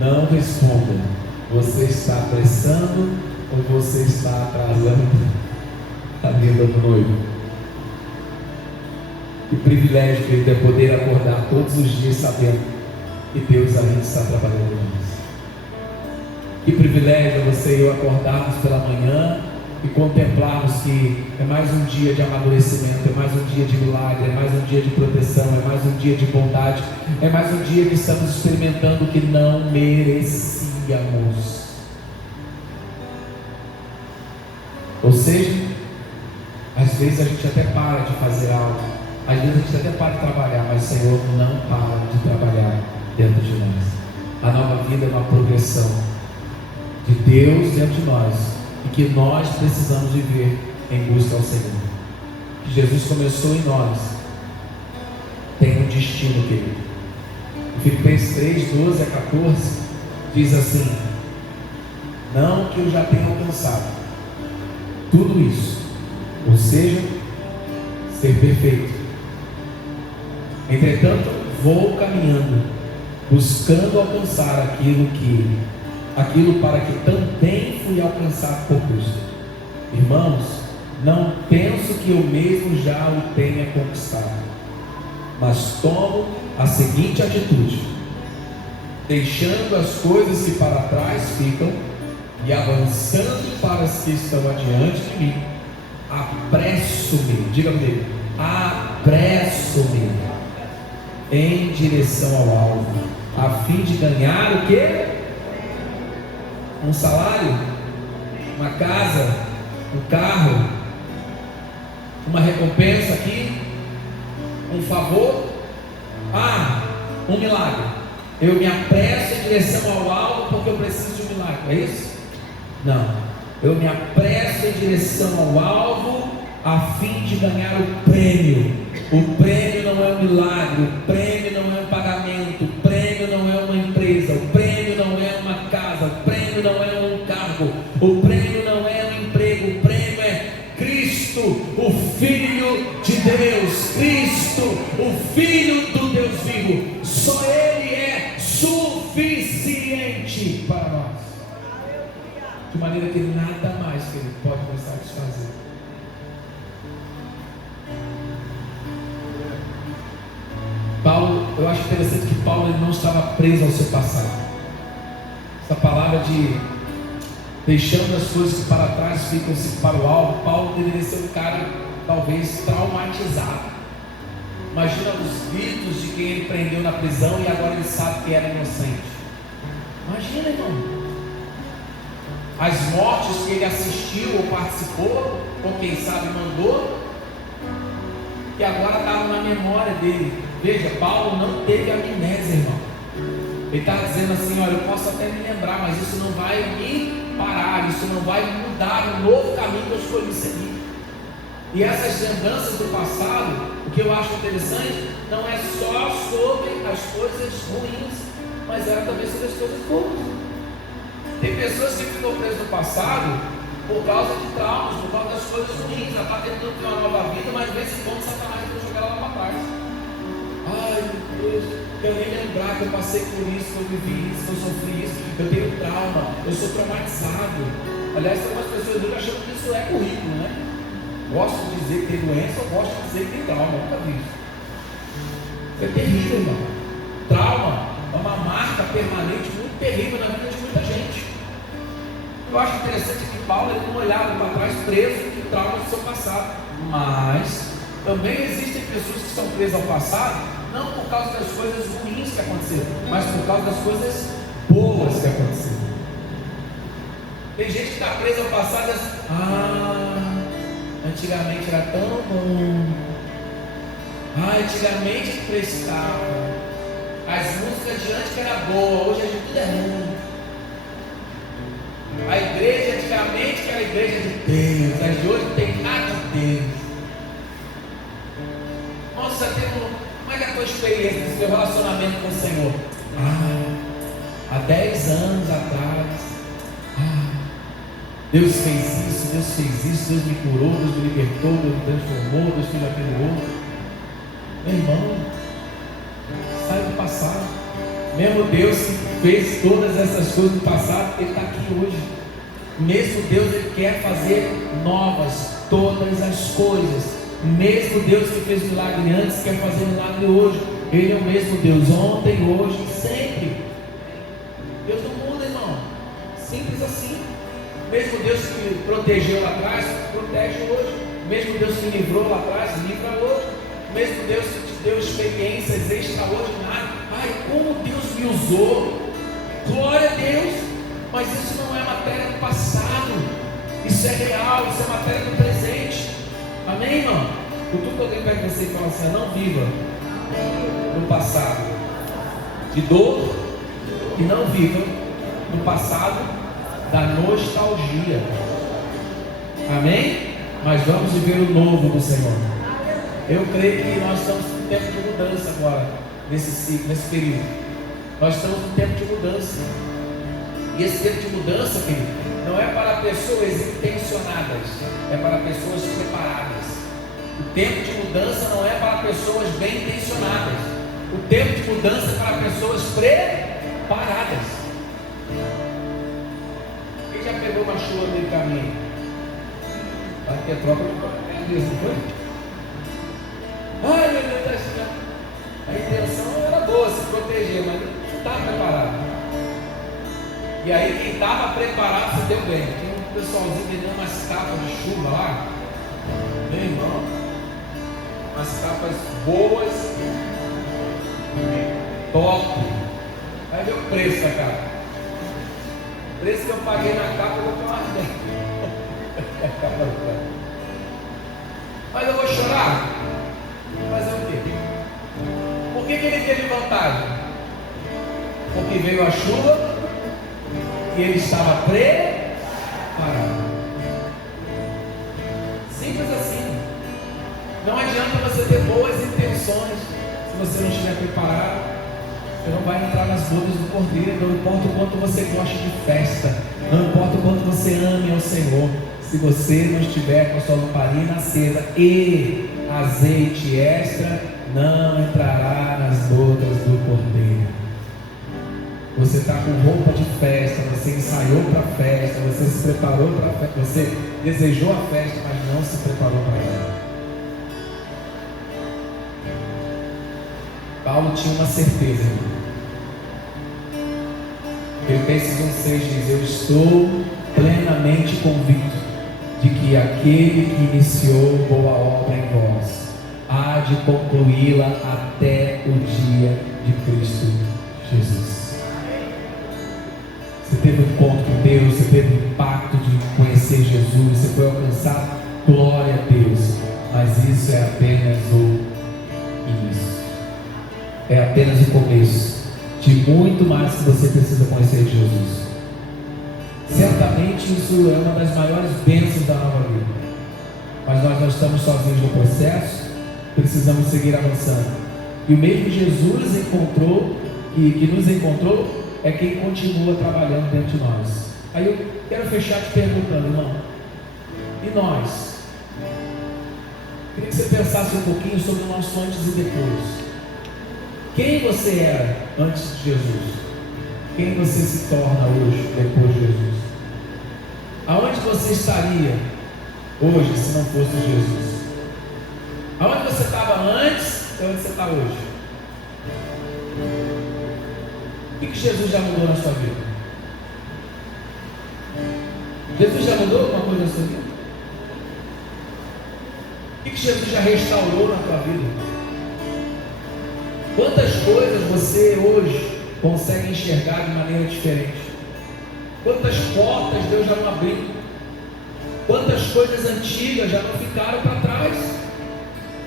Não responda, você está apressando ou você está atrasando a vida do noivo? Que privilégio, querido, é poder acordar todos os dias sabendo que Deus ainda está trabalhando em nós. Que privilégio é você e eu acordarmos pela manhã e contemplarmos que é mais um dia de amadurecimento, é mais um dia de milagre, é mais um dia de proteção, é mais um dia de bondade, é mais um dia que estamos experimentando o que não merecíamos. Ou seja, às vezes a gente até para de fazer algo, às vezes a gente até para de trabalhar, mas o Senhor não para de trabalhar dentro de nós. A nova vida é uma progressão de Deus dentro de nós, e que nós precisamos viver em busca ao Senhor. Que Jesus começou em nós tem um destino, querido. Filipenses 3, 12 a 14 diz assim: não que eu já tenha alcançado tudo isso, ou seja, ser perfeito, entretanto vou caminhando, buscando alcançar aquilo para que também fui alcançado por Cristo. Irmãos, não penso que eu mesmo já o tenha conquistado, mas tomo a seguinte atitude: deixando as coisas que para trás ficam e avançando para as que estão adiante de mim, apresso-me, diga comigo, apresso-me em direção ao alvo, a fim de ganhar o quê? Um salário, uma casa, um carro, uma recompensa aqui, um favor, um milagre. Eu me apresso em direção ao alvo porque eu preciso de um milagre, é isso? Não, eu me apresso em direção ao alvo a fim de ganhar o prêmio. O prêmio não é um milagre, o prêmio não é um pagamento, o prêmio não é uma empresa, o prêmio não é uma casa, o prêmio não é um cargo, o prêmio não é um emprego, o prêmio é Cristo, o Filho de Deus, Cristo, o Filho do Deus vivo. Só Ele é suficiente para nós, de maneira que nada mais que Ele pode nos satisfazer. Paulo, eu acho interessante que Paulo ele não estava preso ao seu passado. Essa palavra de deixando as coisas que para trás ficam-se para o alvo, Paulo deveria ser um cara talvez traumatizado. Imagina os gritos de quem ele prendeu na prisão e agora ele sabe que era inocente. Imagina, irmão, as mortes que ele assistiu ou participou, ou quem sabe mandou, que agora estavam na memória dele. Veja, Paulo não teve amnésia, irmão. Ele está dizendo assim: olha, eu posso até me lembrar, mas isso não vai me parar, isso não vai mudar o novo caminho que eu escolhi seguir. E essas lembranças do passado, o que eu acho interessante, não é só sobre as coisas ruins, mas era também sobre as coisas boas. Tem pessoas que ficam presas no passado por causa de traumas, por causa das coisas ruins. Ela está tentando ter uma nova vida, mas de vez em quando Satanás vai jogar ela para trás. Ai meu Deus, eu nem lembrar que eu passei por isso, que eu vivi isso, que eu sofri isso, eu tenho trauma, eu sou traumatizado. Aliás, tem umas pessoas que acham que isso é currículo, né? Gosto de dizer que tem doença, eu gosto de dizer que tem trauma, nunca vi isso. Isso é terrível, irmão. Trauma é uma marca permanente muito terrível na vida de muita gente. Eu acho interessante que Paulo ele não olhava para trás preso em traumas do seu passado, mas também existem pessoas que estão presas ao passado, não por causa das coisas ruins que aconteceram, mas por causa das coisas boas que aconteceram. Tem gente que está presa ao passado e diz, antigamente era tão bom, antigamente prestava, as músicas de antes que era boa, hoje tudo é ruim. A igreja antigamente que era a igreja de Deus, as de hoje não tem nada de Deus. Nossa, como é que é a tua experiência do seu relacionamento com o Senhor? Há 10 anos atrás, Deus fez isso, Deus me curou, Deus me libertou, Deus me transformou, Deus fez aquilo outro. Meu irmão, sai do passado. Mesmo Deus que fez todas essas coisas no passado, Ele está aqui hoje. Mesmo Deus, Ele quer fazer novas todas as coisas. Mesmo Deus que fez milagre antes, quer fazer milagre hoje. Ele é o mesmo Deus, ontem, hoje e sempre. Deus não muda, irmão. Simples assim. Mesmo Deus que protegeu lá atrás, protege hoje. Mesmo Deus que livrou lá atrás, livra hoje. Mesmo Deus que te deu experiências extraordinárias. Como Deus me usou. Glória a Deus. Mas isso não é matéria do passado. Isso é real, isso é matéria do presente. Amém, irmão? Por tudo que alguém vai com você e fala assim, não viva no passado de dor e não viva no passado da nostalgia. Amém? Mas vamos viver o novo do Senhor. Eu creio que nós estamos em tempo de mudança agora, nesse ciclo, nesse período. Nós estamos em tempo de mudança. E esse tempo de mudança, querido, não é para pessoas intencionadas, é para pessoas preparadas. O tempo de mudança não é para pessoas bem intencionadas. O tempo de mudança é para pessoas preparadas. Quem já pegou uma chuva no caminho? Lá em Petrópolis, não foi? Ai, meu Deus, a intenção era boa, se proteger, mas não estava preparado. E aí quem estava preparado se deu bem. Tinha um pessoalzinho que deu umas capas de chuva lá, meu irmão, umas capas boas, top. Aí veio o preço da capa. O preço que eu paguei na capa, eu vou falar mas eu vou chorar. Fazer o quê? Por que ele teve vantagem? Porque veio a chuva e ele estava preparado. Simples assim. Não adianta você ter boas intenções se você não estiver preparado. Você não vai entrar nas bodas do Cordeiro. Não importa o quanto você goste de festa, não importa o quanto você ame ao Senhor, se você não estiver com a sua lamparina acesa e azeite extra, não entrará nas bodas do Cordeiro. Você está com roupa de festa, você ensaiou para a festa, você se preparou para a festa, você desejou a festa, mas não se preparou para ela. Paulo tinha uma certeza. Filipenses 1,6 diz: eu estou plenamente convicto de que aquele que iniciou boa obra em vós há de concluí-la até o dia de Cristo Jesus. Você teve um encontro com Deus, você teve um impacto de conhecer Jesus, você foi alcançado, glória a Deus, mas isso é apenas o início, é apenas o começo de muito mais que você precisa conhecer de Jesus. Certamente isso é uma das maiores bênçãos da nova vida, mas nós não estamos sozinhos no processo, precisamos seguir avançando. E o mesmo Jesus encontrou, que nos encontrou, é quem continua trabalhando dentro de nós. Aí eu quero fechar te perguntando, irmão, e nós? Queria que você pensasse um pouquinho sobre o nosso antes e depois. Quem você era antes de Jesus? Quem você se torna hoje, depois de Jesus? Aonde você estaria hoje se não fosse Jesus? Aonde você estava antes e onde você está hoje? O que Jesus já mudou na sua vida? Jesus já mudou alguma coisa na sua vida? O que Jesus já restaurou na tua vida? Quantas coisas você hoje consegue enxergar de maneira diferente? Quantas portas Deus já não abriu? Quantas coisas antigas já não ficaram para trás?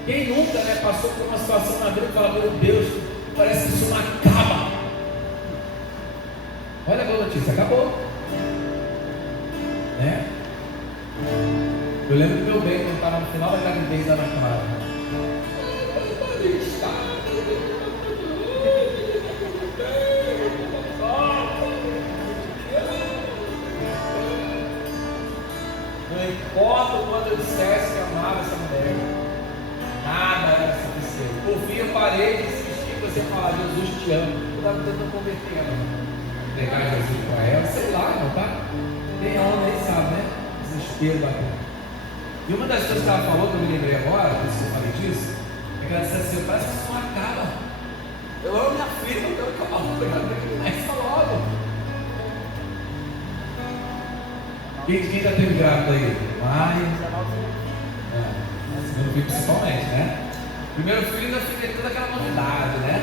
Quem nunca, passou por uma situação na vida e fala: meu Deus, parece que isso não acaba. Olha a boa notícia, acabou. Né? Eu lembro do meu bem quando estava no final da gravidez da Ana Clara. Não importa quando eu dissesse que eu amava essa mulher, nada era suficiente. Por fim eu parei de insistir para você falar: Jesus te amo. Eu estava tentando converter ela, pegar Jesus para ela, sei lá, não tá? Quem ama nem sabe, né? Desespero batendo. E uma das coisas que ela falou, que eu me lembrei agora, por isso que eu falei disso, é que ela disse assim: parece que isso não acaba. Eu amo minha filha, eu quero acabar com o começa logo. Quem já teve grávida aí? Maio. Segundo filho principalmente, né? Primeiro filho ainda fica toda aquela novidade, né?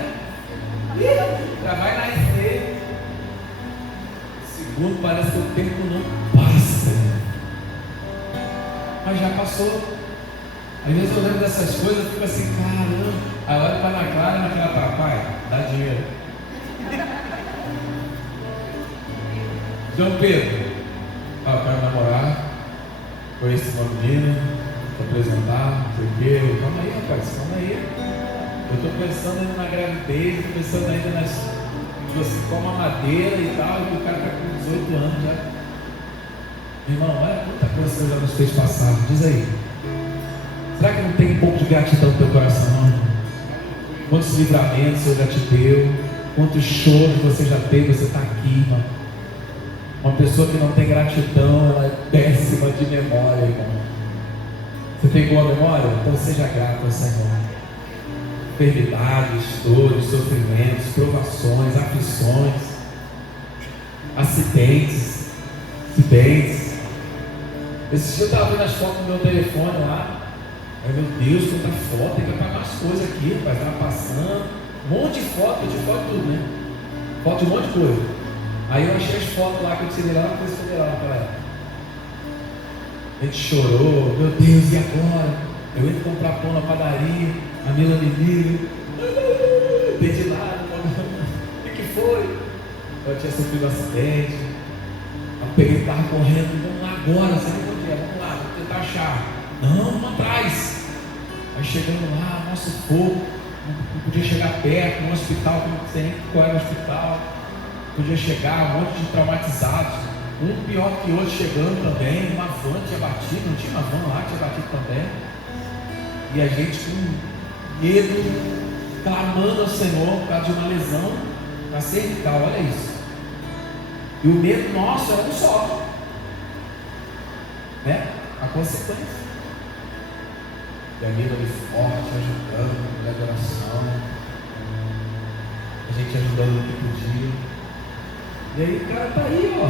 Já vai nascer. Segundo, parece que o tempo não passa. Mas já passou. Às vezes eu lembro dessas coisas e fico assim: caramba. Aí olha para Ana Clara e naquela papai, dá dinheiro. João Pedro, eu quero namorar, conheci uma menina, vou apresentar, não sei o quê. Calma aí, rapaz, calma aí. Eu estou pensando ainda na gravidez, estou pensando ainda nas. Você come a madeira e tal, e o cara está com 18 anos já. Irmão, olha quanta coisa Deus já nos fez passar. Diz aí. Será que não tem um pouco de gratidão no teu coração? Quantos livramentos Deus já te deu? Quantos choros você já teve? Você está aqui, irmão. Uma pessoa que não tem gratidão, ela é péssima de memória, irmão. Você tem boa memória? Então seja grato ao Senhor. Enfermidades, dores, sofrimentos, provações, aflições, acidentes. Esse dia eu estava vendo as fotos no meu telefone lá. Ai, meu Deus, quanta foto, tem que apagar as coisas aqui, rapaz. Estava passando, um monte de foto tudo, né? Foto de um monte de coisa. Aí eu achei as fotos lá que eu tirei lá na coisa federal naquela época. A gente chorou, meu Deus, e agora? Eu ia comprar pão na padaria, a Mila me liga, entendi nada, o que foi? Eu tinha sofrido um acidente, eu peguei o carro correndo, vamos lá agora, sabe onde é? Vamos lá, vamos tentar achar. Não, vamos atrás. Aí chegando lá, nosso fogo, não podia chegar perto, no hospital, não sei nem qual era o hospital, podia chegar, um monte de traumatizados, um pior que o outro chegando também, uma van tinha batido, não tinha uma van lá que tinha batido também, e a gente com medo, clamando ao Senhor por causa de uma lesão na cervical, olha isso, e o medo nosso era um só, né? A consequência. E a Mila ali forte, ajudando, mulher de oração, a gente ajudando no que podia. E aí o cara tá aí, ó.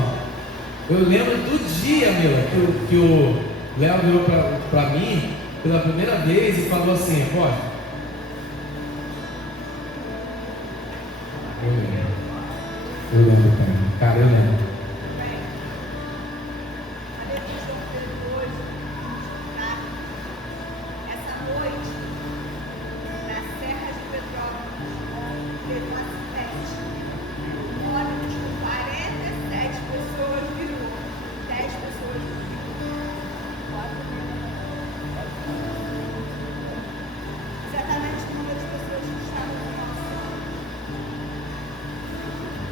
Eu lembro do dia, Mila, que o Léo virou pra mim pela primeira vez e falou assim: pode. Eu lembro, cara, eu lembro.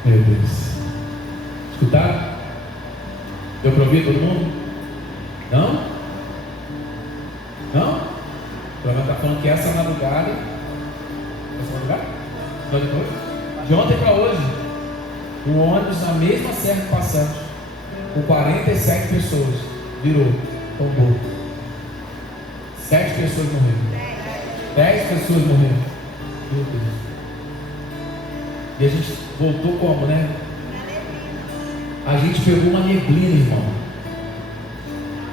Meu Deus. Escutaram? Deu para ouvir todo mundo? Não? Não? O programa está falando que essa madrugada. Essa madrugada? Não, depois? De ontem para hoje, o ônibus na mesma serra passando, com 47 pessoas, virou, tombou. 7 pessoas morreram. 10 pessoas morreram. Meu Deus. E a gente voltou como, né? A gente pegou uma neblina, irmão.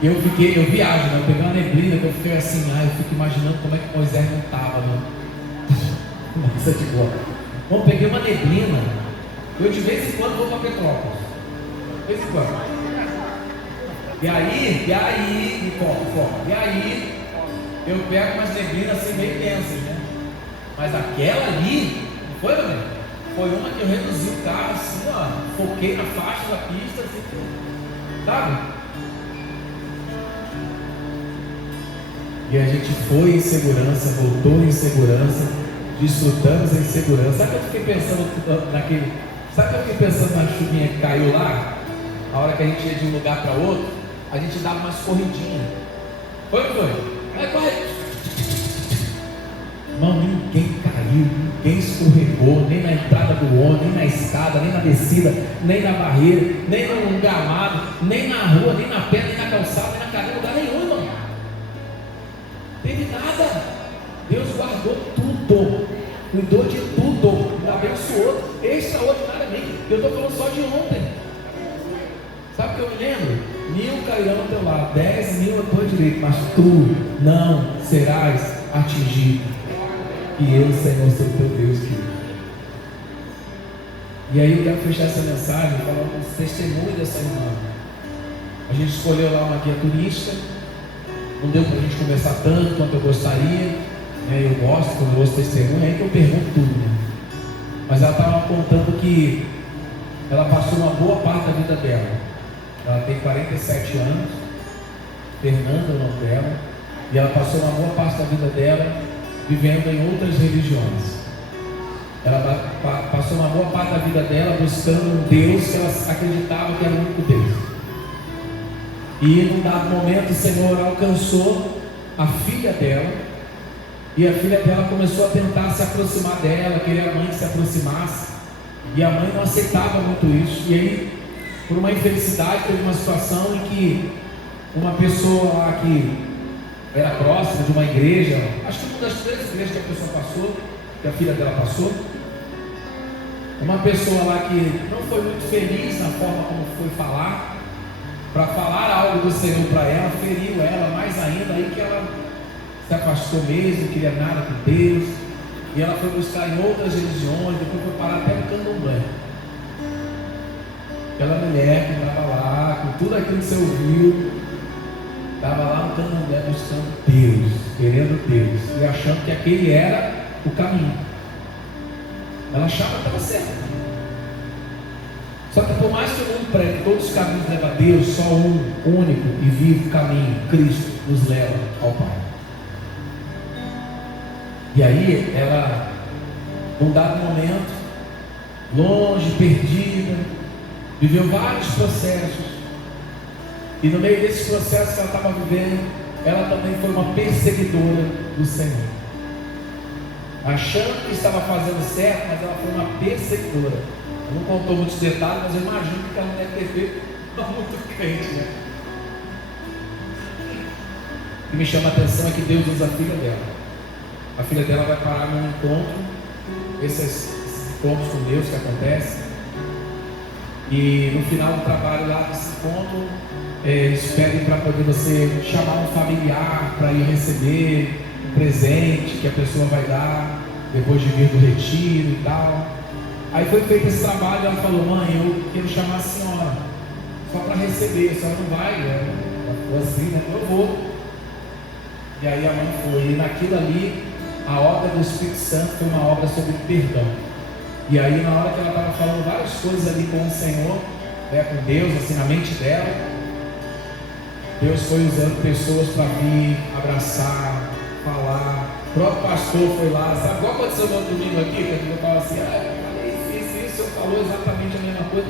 Eu viajo, né? Eu peguei uma neblina que eu fiquei assim, eu fico imaginando como é que Moisés não estava, né? Nossa, de boa. Bom, peguei uma neblina. Eu de vez em quando vou para Petrópolis. De vez em quando. E aí, foco. E aí, eu pego umas neblinas assim meio densas, né? Mas aquela ali, não foi, meu? Foi uma que eu reduzi o carro assim, ó. Foquei na faixa da pista, assim, sabe? E a gente foi em segurança, voltou em segurança, desfrutamos em segurança. Sabe o que eu fiquei pensando naquele? Sabe o que eu fiquei pensando na chuvinha que caiu lá? A hora que a gente ia de um lugar para outro, a gente dava umas corridinhas. Foi ou não foi? Aí corre. Irmão, ninguém caiu, ninguém escorregou, nem na entrada do ônibus, nem na escada, nem na descida, nem na barreira, nem no gramado, nem na rua, nem na pedra, nem na calçada, nem na cadeira, lugar nenhum, irmão. Não teve nada. Deus guardou tudo, cuidou de tudo, me abençoou extraordinariamente. Eu estou falando só de ontem. Sabe o que eu me lembro? 1000 cairão ao teu lado, 10.000 à tua direita, mas tu não serás atingido. E eu, Senhor, sou teu Deus, querido. E aí eu quero fechar essa mensagem falando com os testemunhos dessa irmã. A gente escolheu lá uma guia turística. Não deu para a gente conversar tanto quanto eu gostaria, né? Eu gosto quando eu ouço testemunho, é aí que eu pergunto tudo, né? Mas ela estava contando que ela passou uma boa parte da vida dela. Ela tem 47 anos, Fernanda é o nome dela, e ela passou uma boa parte da vida dela vivendo em outras religiões. Ela passou uma boa parte da vida dela buscando um Deus que ela acreditava que era o único Deus. E num dado momento o Senhor alcançou a filha dela, e a filha dela começou a tentar se aproximar dela, queria a mãe que se aproximasse, e a mãe não aceitava muito isso. E aí, por uma infelicidade, teve uma situação em que uma pessoa lá que era próxima de uma igreja, acho que uma das 3 igrejas que a pessoa passou, que a filha dela passou, uma pessoa lá que não foi muito feliz na forma como foi falar, para falar algo do Senhor para ela, feriu ela mais ainda, aí que ela se afastou mesmo, não queria nada com Deus, e ela foi buscar em outras religiões, depois foi parar até no candomblé. Aquela mulher que estava lá, com tudo aquilo que você ouviu, estava lá no candomblé buscando Deus, querendo Deus, e achando que aquele era o caminho. Ela achava que estava certo. Só que por mais que o mundo pregue, todos os caminhos levam a Deus, só um único e vivo caminho, Cristo, nos leva ao Pai. E aí ela, num dado momento, longe, perdida, viveu vários processos. E no meio desses processos que ela estava vivendo, ela também foi uma perseguidora do Senhor. Achando que estava fazendo certo, mas ela foi uma perseguidora. Ela não contou muitos detalhes, mas eu imagino que ela não deve ter feito muito crente, né? O que me chama a atenção é que Deus usa a filha dela. A filha dela vai parar num encontro, esses encontros com Deus que acontecem. E no final do trabalho lá desse encontro, eles pedem para poder você chamar um familiar para ir receber um presente que a pessoa vai dar depois de vir do retiro e tal. Aí foi feito esse trabalho e ela falou: mãe, eu quero chamar a senhora só para receber, a senhora não vai? Ela falou assim, né? Eu vou. E aí a mãe foi, e naquilo ali a obra do Espírito Santo foi uma obra sobre perdão. E aí na hora que ela estava falando várias coisas ali com o Senhor, né, com Deus, assim, na mente dela, Deus foi usando pessoas para vir, abraçar, falar. O próprio pastor foi lá, sabe qual aconteceu no outro domingo aqui? Que eu falava assim, eu falei, fiz isso, eu falou exatamente a mesma coisa.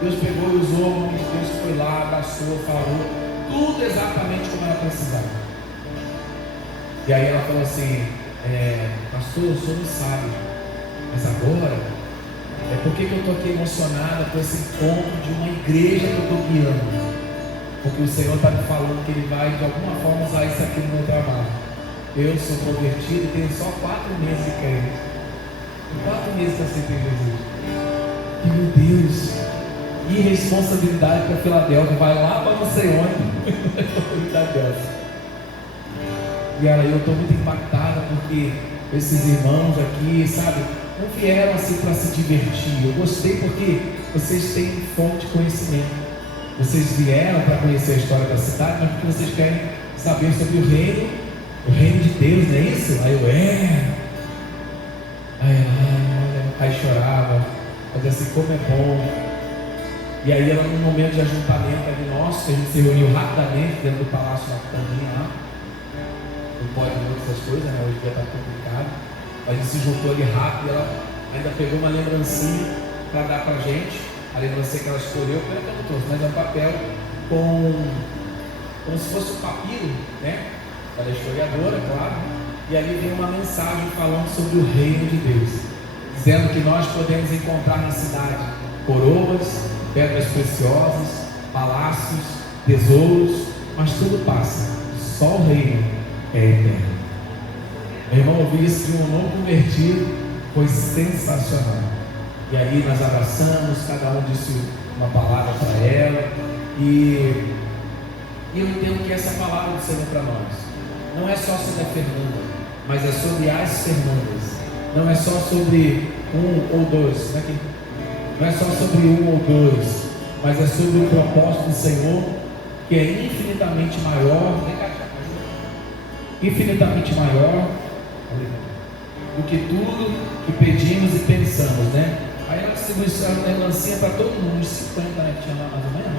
Deus pegou e usou o nome de Deus, foi lá, abraçou, falou, tudo exatamente como ela precisava. E aí ela falou assim, pastor, o senhor não sabe, mas agora, por que eu estou aqui emocionada com esse encontro de uma igreja que eu estou guiando? Porque o Senhor está me falando que Ele vai de alguma forma usar isso aqui no meu trabalho. Eu sou convertido e tenho só 4 meses de crente. 4 meses que eu aceitei Jesus. E meu Deus, irresponsabilidade para Filadélfia, vai lá para não sei onde. E aí eu estou muito impactada porque esses irmãos aqui, sabe, não vieram assim para se divertir. Eu gostei porque vocês têm fonte de conhecimento. Vocês vieram para conhecer a história da cidade, mas porque vocês querem saber sobre o reino de Deus, não é isso? Aí eu, aí chorava, fazia assim, como é bom. E aí era num momento de ajuntamento ali nosso, que a gente se reuniu rapidamente dentro do Palácio Napoleão lá. Não pode muito essas coisas, né? Hoje em dia está complicado. A gente se juntou ali rápido e ela ainda pegou uma lembrancinha para dar para a gente. A lembrancinha que ela escolheu, pelo que eu não trouxe, mas é um papel como se fosse um papiro, né? Ela é historiadora, claro. E ali vem uma mensagem falando sobre o reino de Deus, dizendo que nós podemos encontrar na cidade coroas, pedras preciosas, palácios, tesouros, mas tudo passa, só o reino é eterno. Meu irmão, ouvir isso de um novo convertido foi sensacional. E aí nós abraçamos, cada um disse uma palavra para ela, e eu entendo que essa palavra do Senhor para nós não é só sobre a Fernanda, mas é sobre as Fernandas. Não é só sobre um ou dois, não é só sobre um ou dois, mas é sobre o propósito do Senhor, que é infinitamente maior, do que tudo que pedimos e pensamos, né? Aí nós distribuímos a melancia para todo mundo, uns 50, né? Tinha lá mais ou menos.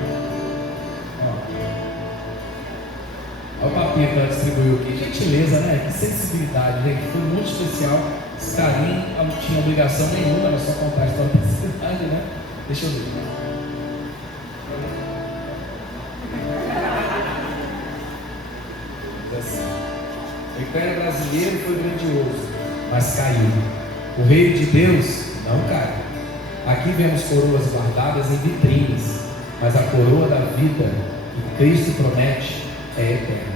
Olha o papinho que ela distribuiu aqui. Gentileza, né? Que sensibilidade, gente. Foi muito especial. Esse carinho, ela não tinha obrigação nenhuma, era só contar a história da cidade, né? Deixa eu ver. O Império Brasileiro foi grandioso, mas caiu. O reino de Deus não cai. Aqui vemos coroas guardadas em vitrines, mas a coroa da vida que Cristo promete é eterna.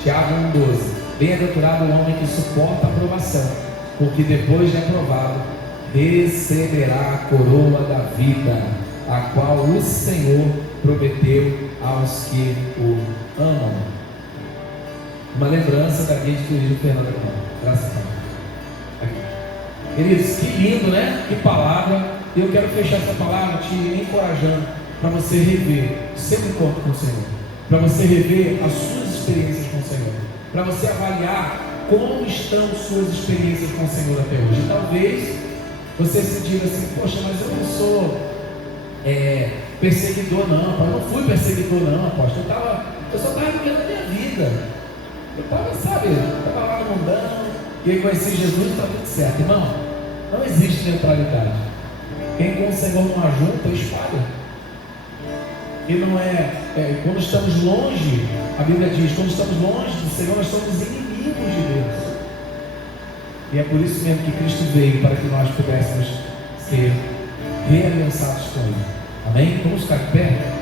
Tiago 1,12. Bem-aventurado o homem que suporta a provação, porque depois de aprovado, receberá a coroa da vida, a qual o Senhor prometeu aos que o amam. Uma lembrança da guia de turismo Fernanda Câmara. Graças a Deus. Queridos, que lindo, né? Que palavra. E eu quero fechar essa palavra te encorajando para você rever o seu encontro com o Senhor, para você rever as suas experiências com o Senhor, para você avaliar como estão suas experiências com o Senhor até hoje. E talvez você se diga assim: poxa, mas eu não sou perseguidor não, eu não fui perseguidor não, apóstolo. Eu só estava vivendo a minha vida. Eu estava lá no mundano, e eu conheci Jesus e está tudo certo. Irmão, não existe neutralidade. Quem com o Senhor não ajunta, espalha. E não quando estamos longe, a Bíblia diz, quando estamos longe do Senhor, nós somos inimigos de Deus. E é por isso mesmo que Cristo veio, para que nós pudéssemos ser realiançados com Ele. Amém? Vamos ficar de pé?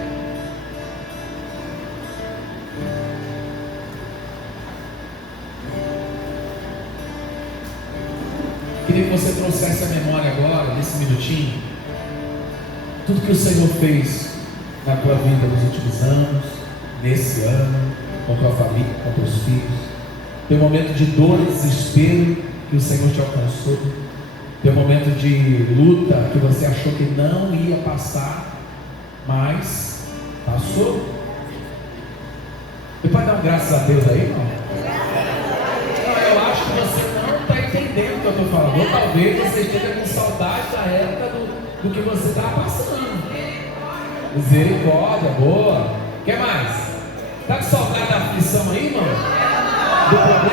Queria que você trouxesse a memória agora, nesse minutinho, tudo que o Senhor fez na tua vida nos últimos anos, nesse ano, com a tua família, com os teus filhos. Teu momento de dor e desespero que o Senhor te alcançou. Teu momento de luta que você achou que não ia passar, mas passou. Você pode dar um graças a Deus aí, irmão? Não, eu acho que você não está entendendo o que eu estou falando. Ou talvez você esteja com saudade da época do que você estava passando. Misericórdia, boa. O que mais? Está com saudade da aflição aí, irmão? Do problema?